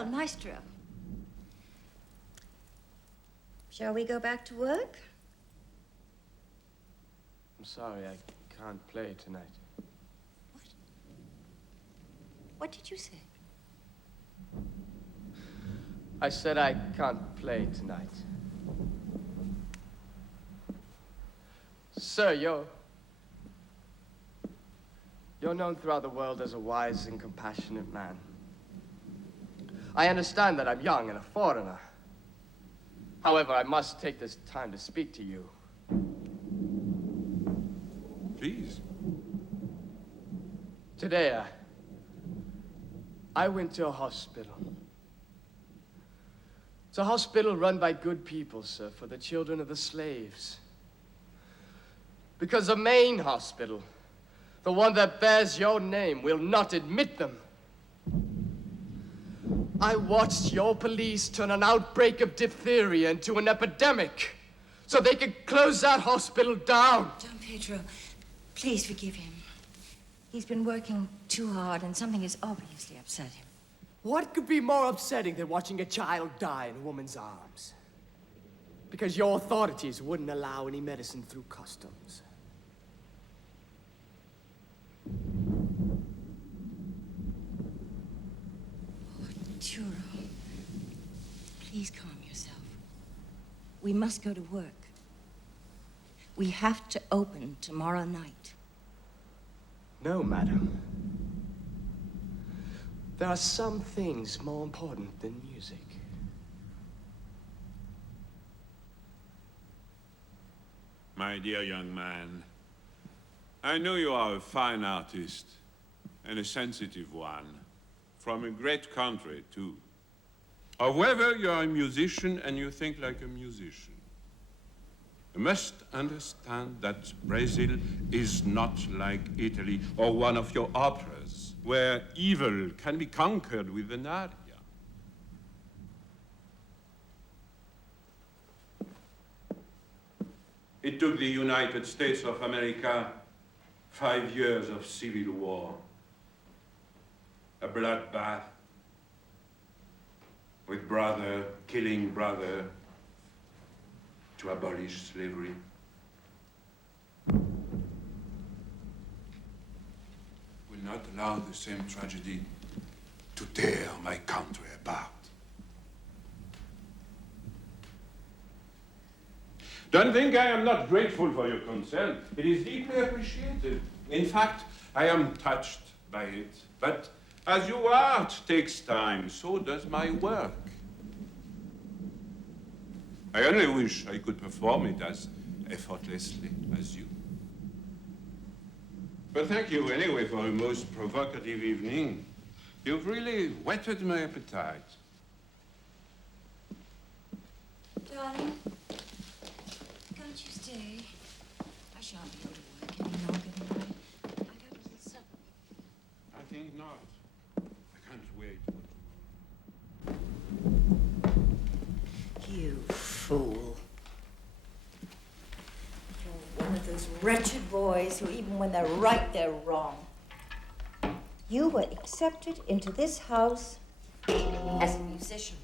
Well, maestro. Shall we go back to work? I'm sorry, I can't play tonight. What did you say? I said I can't play tonight. Sir, you're known throughout the world as a wise and compassionate man. I understand that I'm young and a foreigner. However, I must take this time to speak to you. Please. Today, I went to a hospital. It's a hospital run by good people, sir, for the children of the slaves. Because the main hospital, the one that bears your name, will not admit them. I watched your police turn an outbreak of diphtheria into an epidemic so they could close that hospital down. Don Pedro, please forgive him. He's been working too hard and something has obviously upset him. What could be more upsetting than watching a child die in a woman's arms? Because your authorities wouldn't allow any medicine through customs. Arturo, please calm yourself. We must go to work. We have to open tomorrow night. No, madam. There are some things more important than music. My dear young man, I know you are a fine artist and a sensitive one, from a great country, too. However, you are a musician and you think like a musician. You must understand that Brazil is not like Italy or one of your operas, where evil can be conquered with an aria. It took the United States of America 5 years of civil war, a bloodbath, with brother killing brother to abolish slavery. Will not allow the same tragedy to tear my country apart. Don't think I am not grateful for your concern. It is deeply appreciated. In fact, I am touched by it. But as your art takes time, so does my work. I only wish I could perform it as effortlessly as you. But thank you anyway for a most provocative evening. You've really whetted my appetite. Darling, can't you stay? I shan't be able to work any longer tonight. I got a little supper. I think not. I can't wait. You fool. You're one of those wretched boys who, even when they're right, they're wrong. You were accepted into this house as a musician,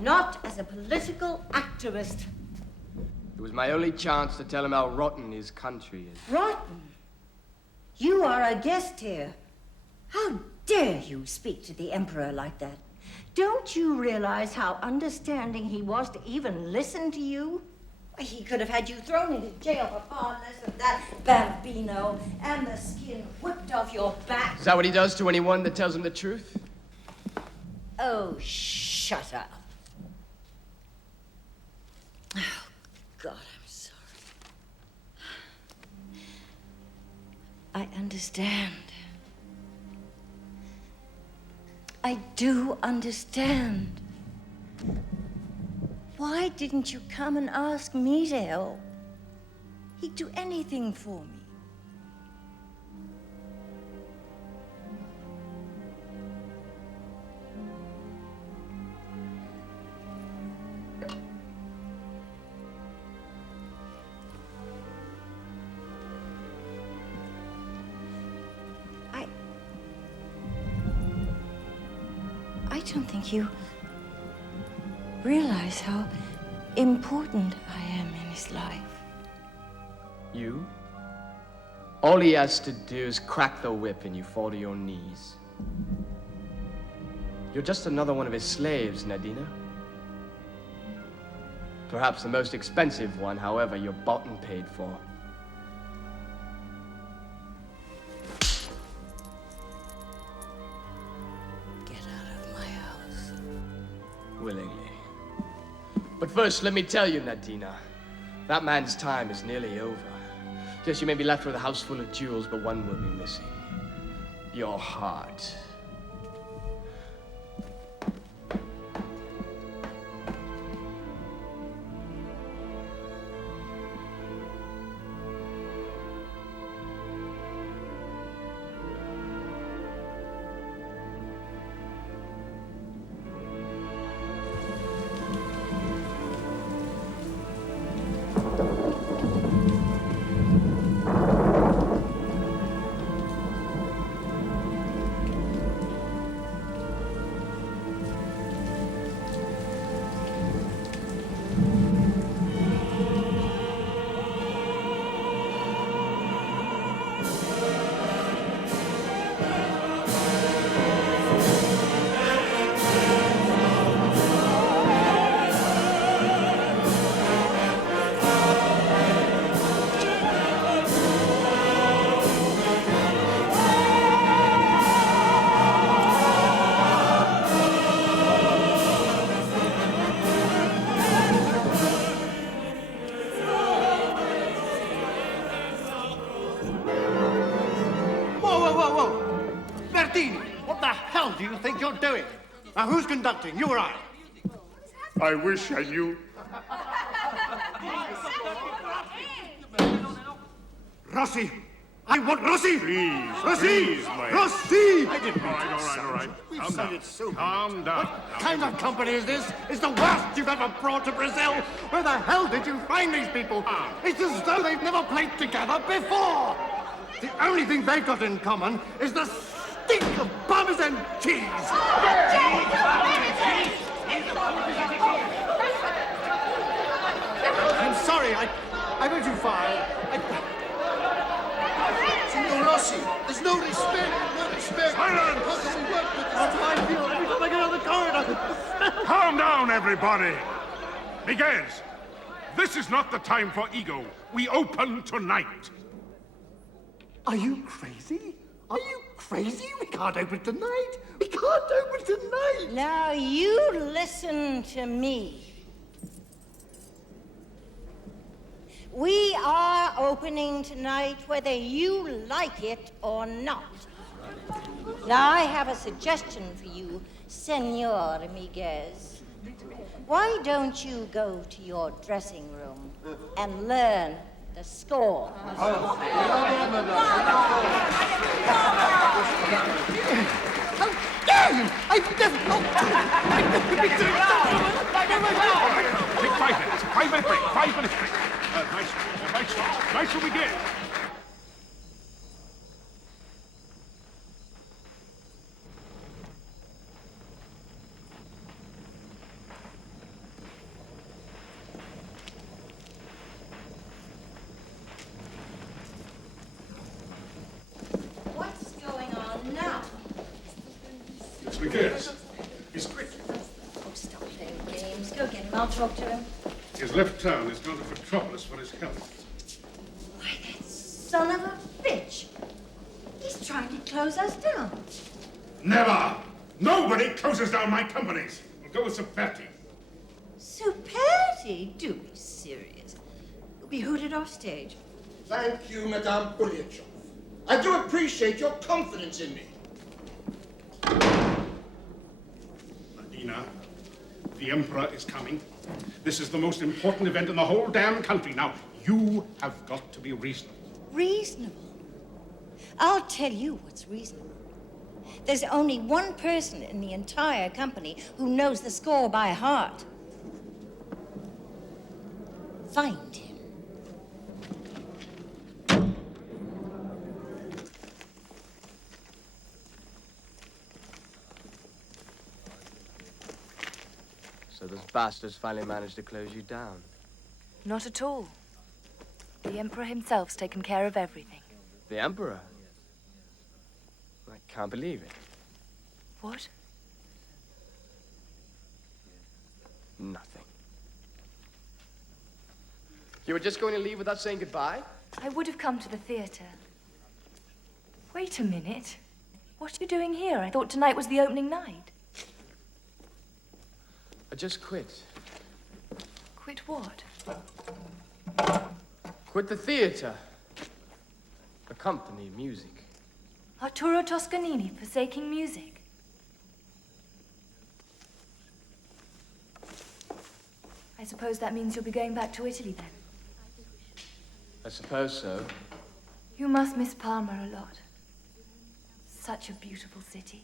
not as a political activist. It was my only chance to tell him how rotten his country is. Rotten? You are a guest here. How dare you speak to the Emperor like that? Don't you realize how understanding he was to even listen to you? He could have had you thrown into jail for far less than that bambino and the skin whipped off your back. Is that what he does to anyone that tells him the truth? Oh, shut up. Oh, God, I'm sorry. I understand. I do understand. Why didn't you come and ask me to help? He'd do anything for me. I don't think you realize how important I am in his life. You? All he has to do is crack the whip and you fall to your knees. You're just another one of his slaves, Nadina. Perhaps the most expensive one, however, you're bought and paid for. Get out of my house. Willingly. But first, let me tell you, Nadina, that man's time is nearly over. Yes, you may be left with a house full of jewels, but one will be missing. Your heart. Do you think you're doing? Now, who's conducting, you or I? I wish I knew. Rossi! I want Rossi! Please, Rossi! please, my... Rossi! I didn't All right. We've Calm said down. it so Calm down. What kind of company is this? It's the worst you've ever brought to Brazil. Where the hell did you find these people? It's as though they've never played together before. The only thing they've got in common is the stink of Parmesan cheese. I'm sorry, I went too far. Signor Rossi, there's no respect. Silence! How can we work with this? That's how I feel every time I get out of the corridor. Calm down, everybody. Miguel, this is not the time for ego. We open tonight. Are you crazy? Are you crazy? We can't open tonight. We can't open tonight. Now you listen to me. We are opening tonight whether you like it or not. Now I have a suggestion for you, Senor Miguez. Why don't you go to your dressing room and learn the score? How dare you! I've never... Take 5 minutes. 5-minute break. 5-minute break. Nice to begin. What's going on now? It's Miguel. He's quick. Oh, stop playing games. Go get him. I'll talk to him. He's left town. He's gone to Metropolis for his health. Why, that son of a bitch. He's trying to close us down. Never! Nobody closes down my companies. We'll go with Superti. Superti? Do be serious. You'll be hooted off stage. Thank you, Madame Puliachov. I do appreciate your confidence in me. Nadina, the Emperor is coming. This is the most important event in the whole damn country. Now, you have got to be reasonable. Reasonable? I'll tell you what's reasonable. There's only one person in the entire company who knows the score by heart. Find him. So those bastards finally managed to close you down. Not at all. The Emperor himself's taken care of everything. The Emperor? I can't believe it. What? Nothing. You were just going to leave without saying goodbye? I would have come to the theater. Wait a minute. What are you doing here? I thought tonight was the opening night. I just quit. Quit what? Quit the theater. The company, music. Arturo Toscanini forsaking music. I suppose that means you'll be going back to Italy then. I suppose so. You must miss Parma a lot. Such a beautiful city.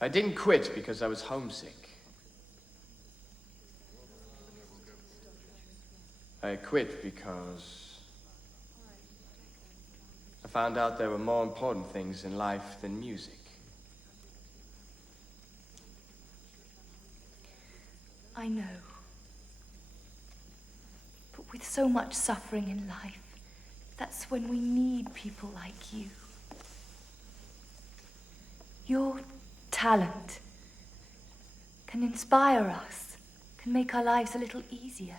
I didn't quit because I was homesick. I quit because I found out there were more important things in life than music. I know. But with so much suffering in life, that's when we need people like you. Your talent can inspire us, can make our lives a little easier.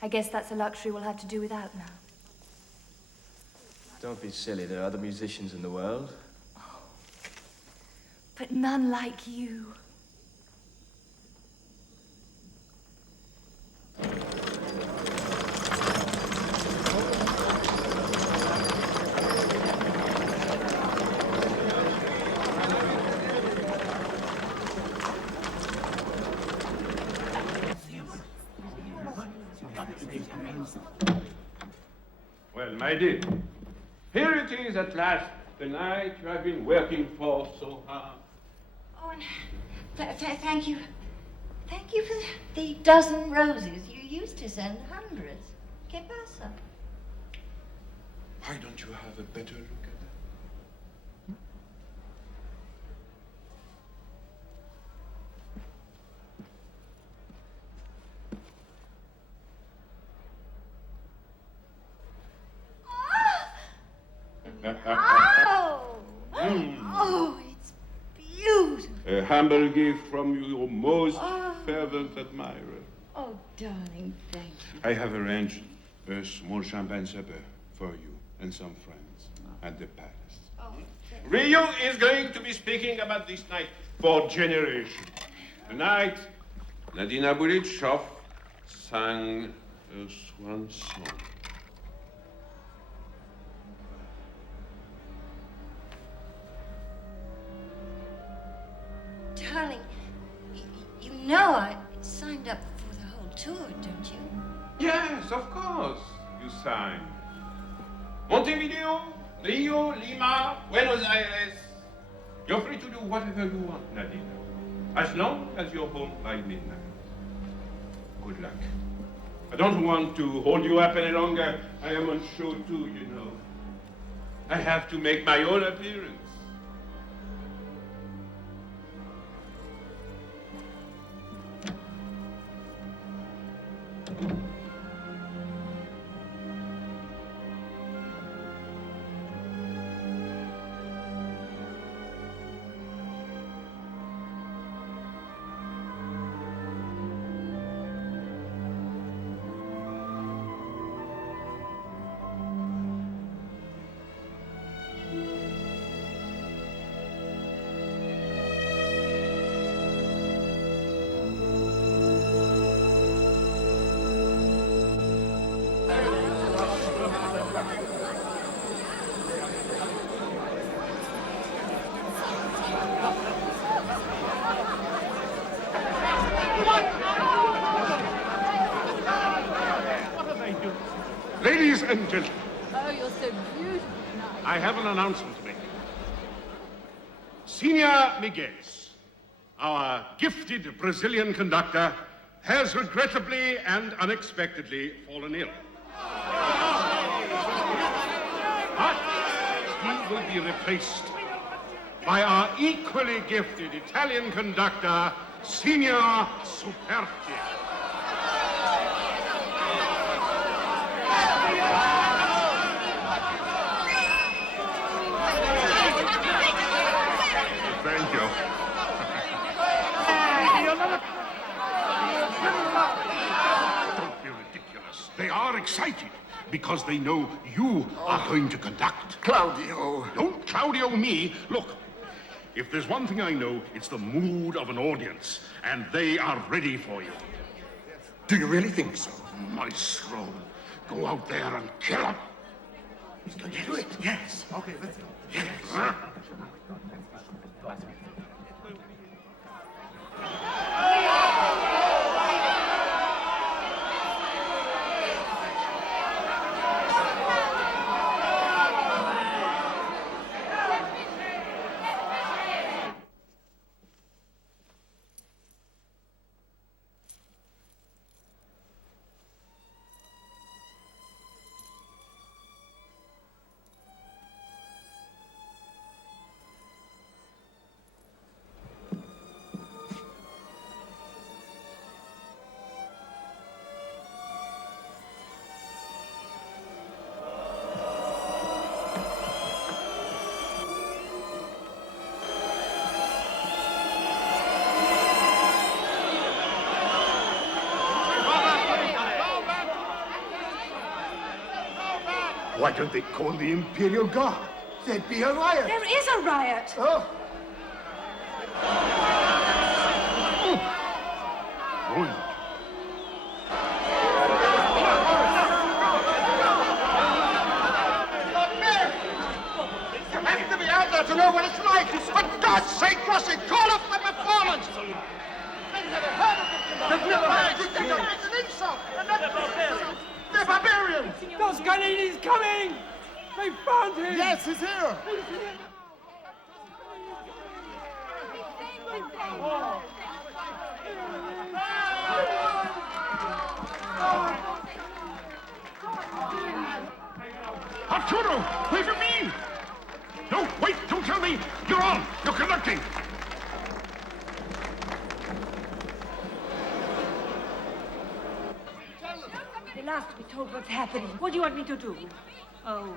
I guess that's a luxury we'll have to do without now. Don't be silly. There are other musicians in the world. But none like you. Well, my dear, here it is at last, the night you have been working for so hard. Oh, and thank you. Thank you for the dozen roses. You used to send hundreds. ¿Qué pasa? Why don't you have a better look at that? Oh, it's beautiful. A humble gift from your most fervent admirer. Oh, darling, thank you. I have arranged a small champagne supper for you and some friends at the palace. Rio is going to be speaking about this night for generations. Tonight, Nadina Bulitchov sang a swan song. Darling, you know I signed up for the whole tour, don't you? Yes, of course, you signed. Montevideo, Rio, Lima, Buenos Aires. You're free to do whatever you want, Nadina, as long as you're home by midnight. Good luck. I don't want to hold you up any longer. I am on show too, you know. I have to make my own appearance. Ladies and gentlemen, Oh, you're so beautiful tonight. I have an announcement to make. Senor Miguez, our gifted Brazilian conductor, has regrettably and unexpectedly fallen ill. But he will be replaced by our equally gifted Italian conductor, Signor Superti. Thank you. Don't be ridiculous. They are excited because they know you are going to conduct. Claudio. Don't Claudio me. Look, if there's one thing I know, it's the mood of an audience, and they are ready for you. Do you really think so? Maestro, go out there and kill them. Can you do it? Yes. Okay, let's go. Yes. Why don't they call the Imperial Guard? There'd be a riot. There is a riot. Oh. Ruined. You have to be out there to know what it's like. For God's sake, Rossi, call off the performance. They've never heard of it. They've never heard of it. It's an insult. They're barbarians. Toscanini's coming! They found him! Yes, he's here. Arturo, where have you been? No, wait, don't tell me. You're on. You're conducting. They'll have to be told what's happening. What do you want me to do? Oh.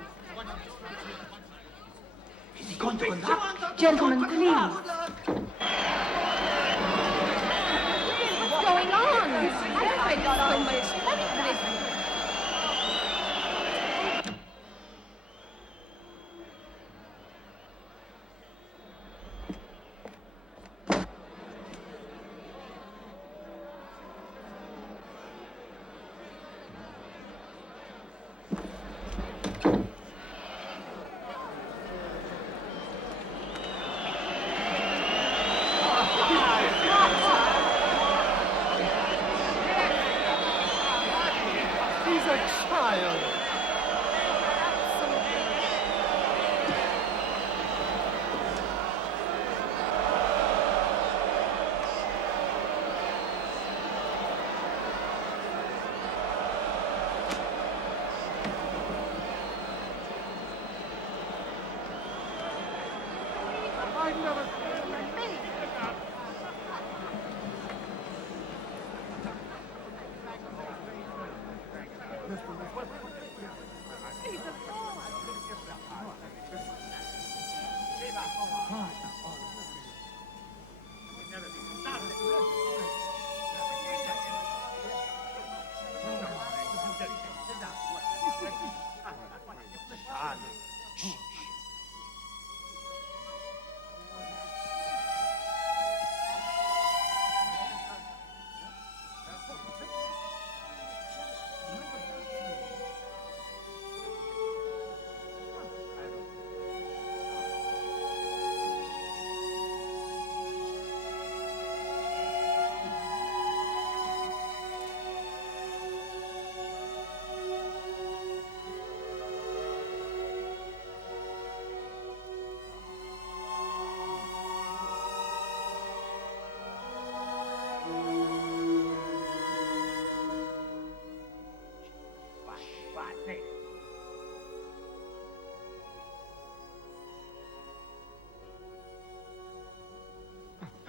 Is he going to conduct? Gentlemen, please. What's going on? I got so much funniness.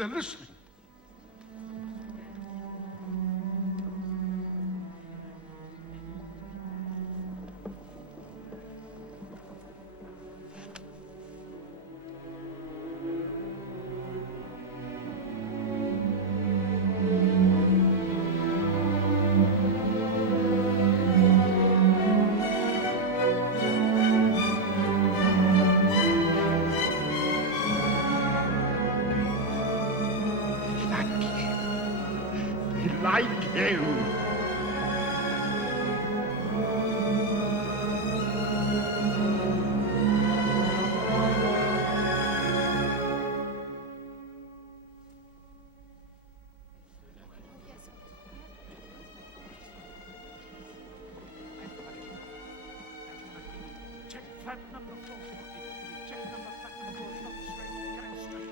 They're listening. Like him. Check flat number 4. Check flat number 4. It's not straight. Get it straight.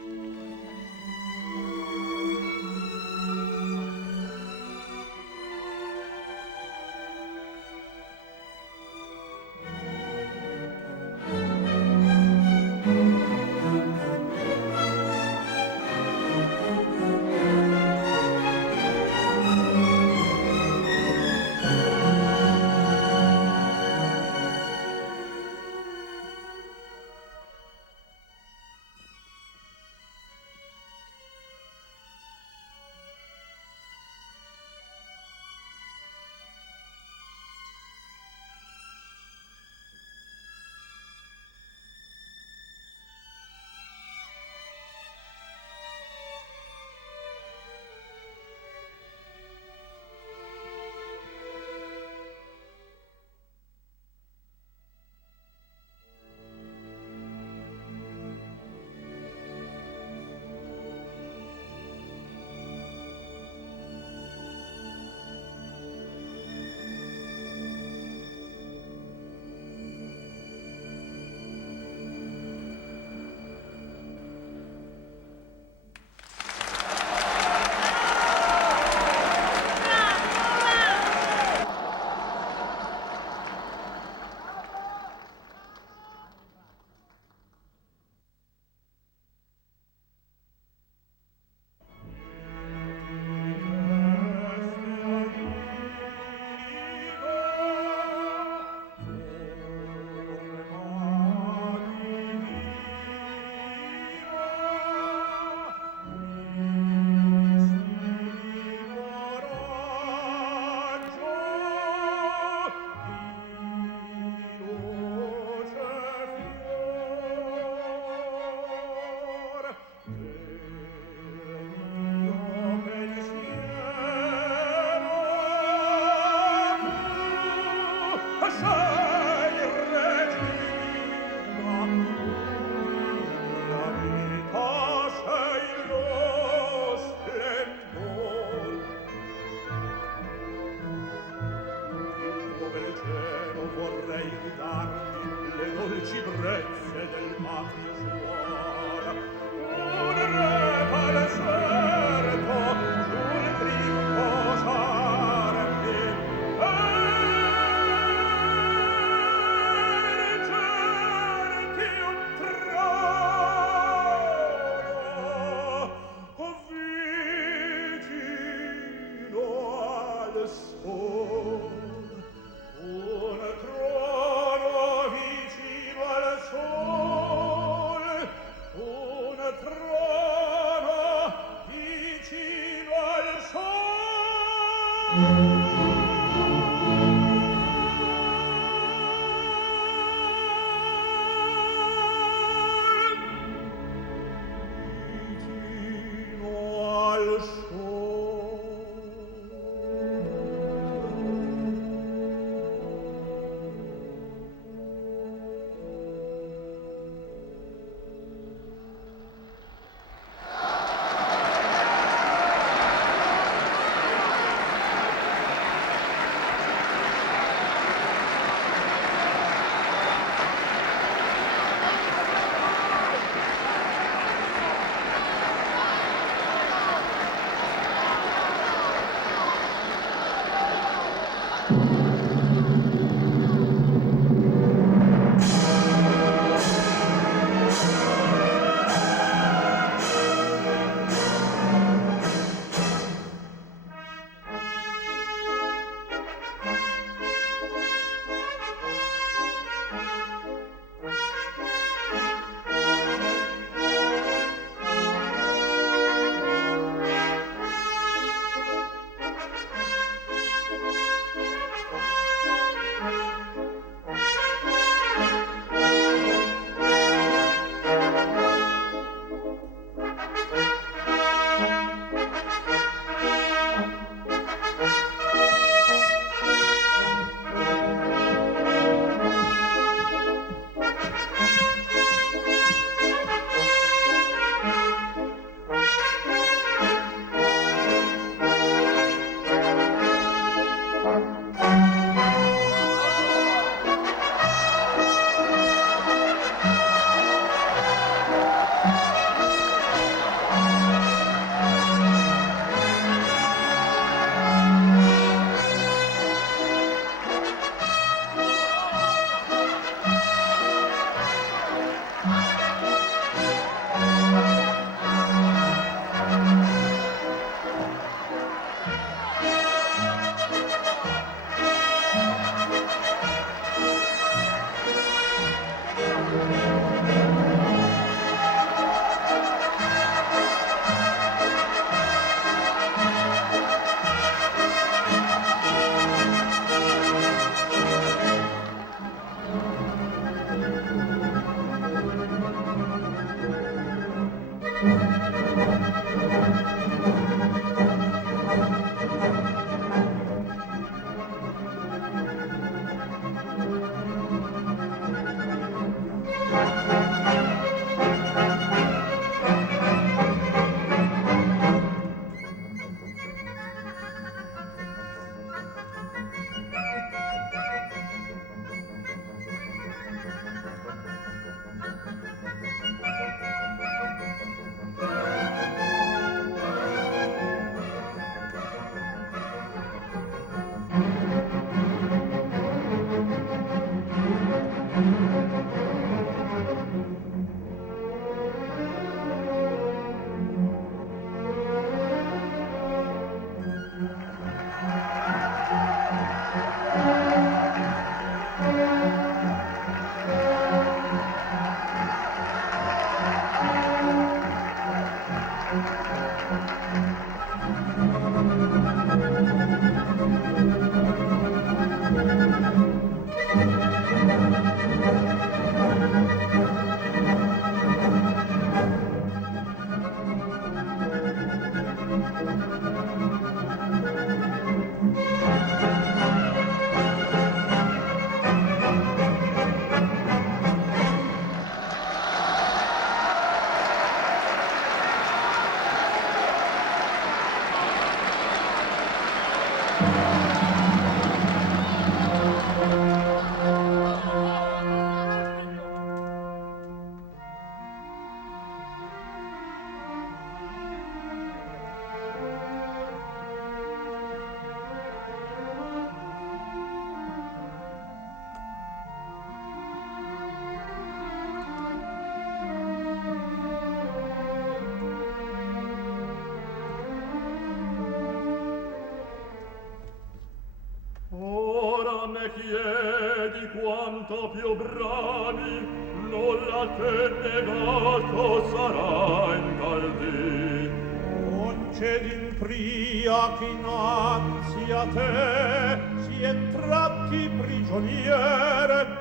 le chiedi quanto più bravi, nulla te negato sarà in tal dì. Non c'è din pria che innanzi a te si entratti prigioniere.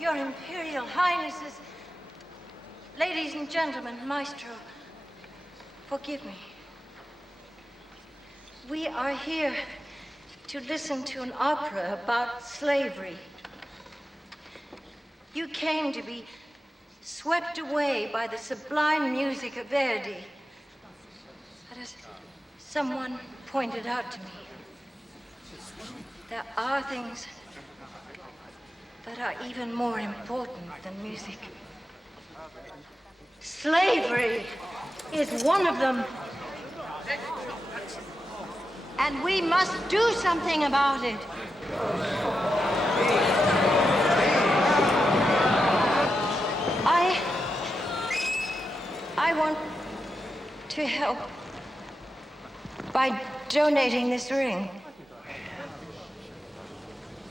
Your Imperial Highnesses, ladies and gentlemen, Maestro, forgive me. We are here to listen to an opera about slavery. You came to be swept away by the sublime music of Verdi. But as someone pointed out to me, there are things that are even more important than music. Slavery is one of them. And we must do something about it. I want to help by donating this ring.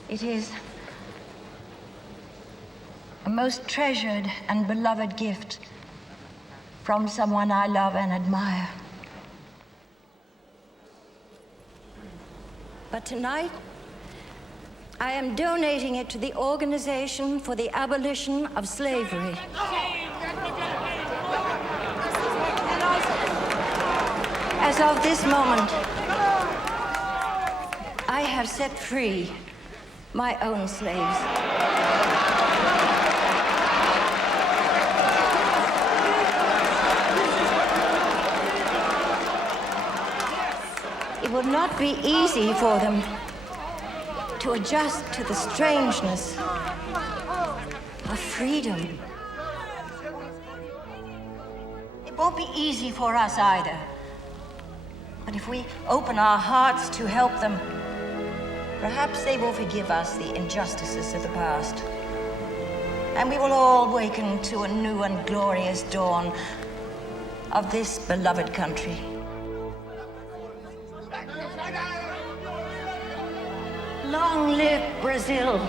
It is a most treasured and beloved gift from someone I love and admire. But tonight, I am donating it to the Organization for the Abolition of Slavery. As of this moment, I have set free my own slaves. It would not be easy for them to adjust to the strangeness of freedom. It won't be easy for us either. But if we open our hearts to help them, perhaps they will forgive us the injustices of the past. And we will all waken to a new and glorious dawn of this beloved country. Long live Brazil!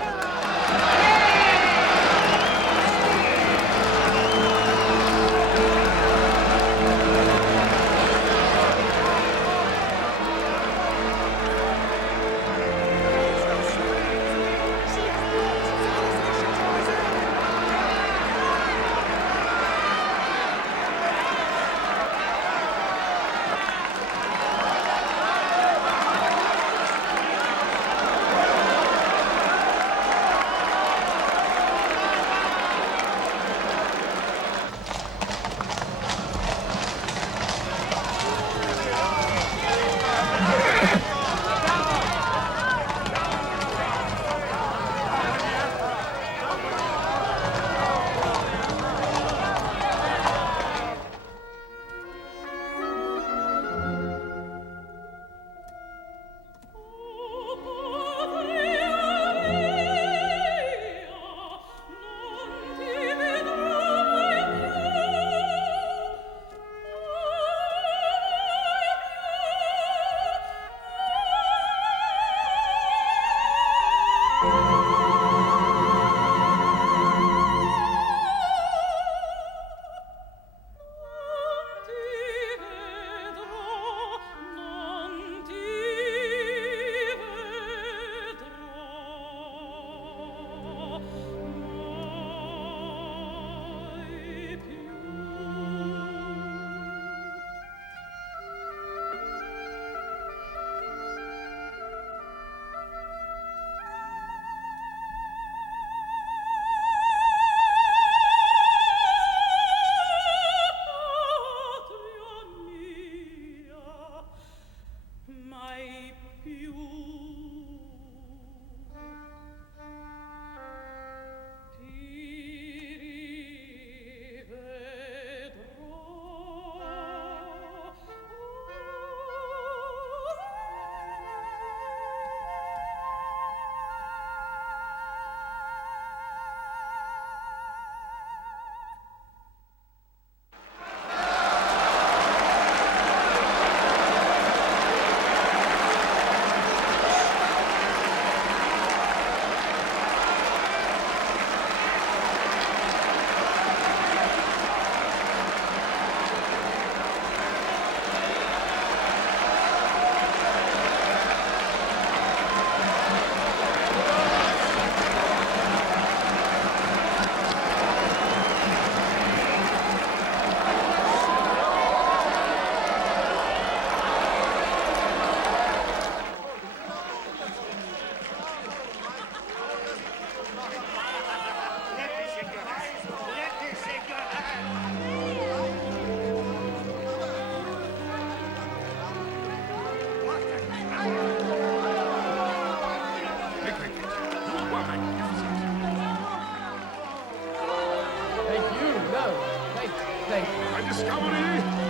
discovery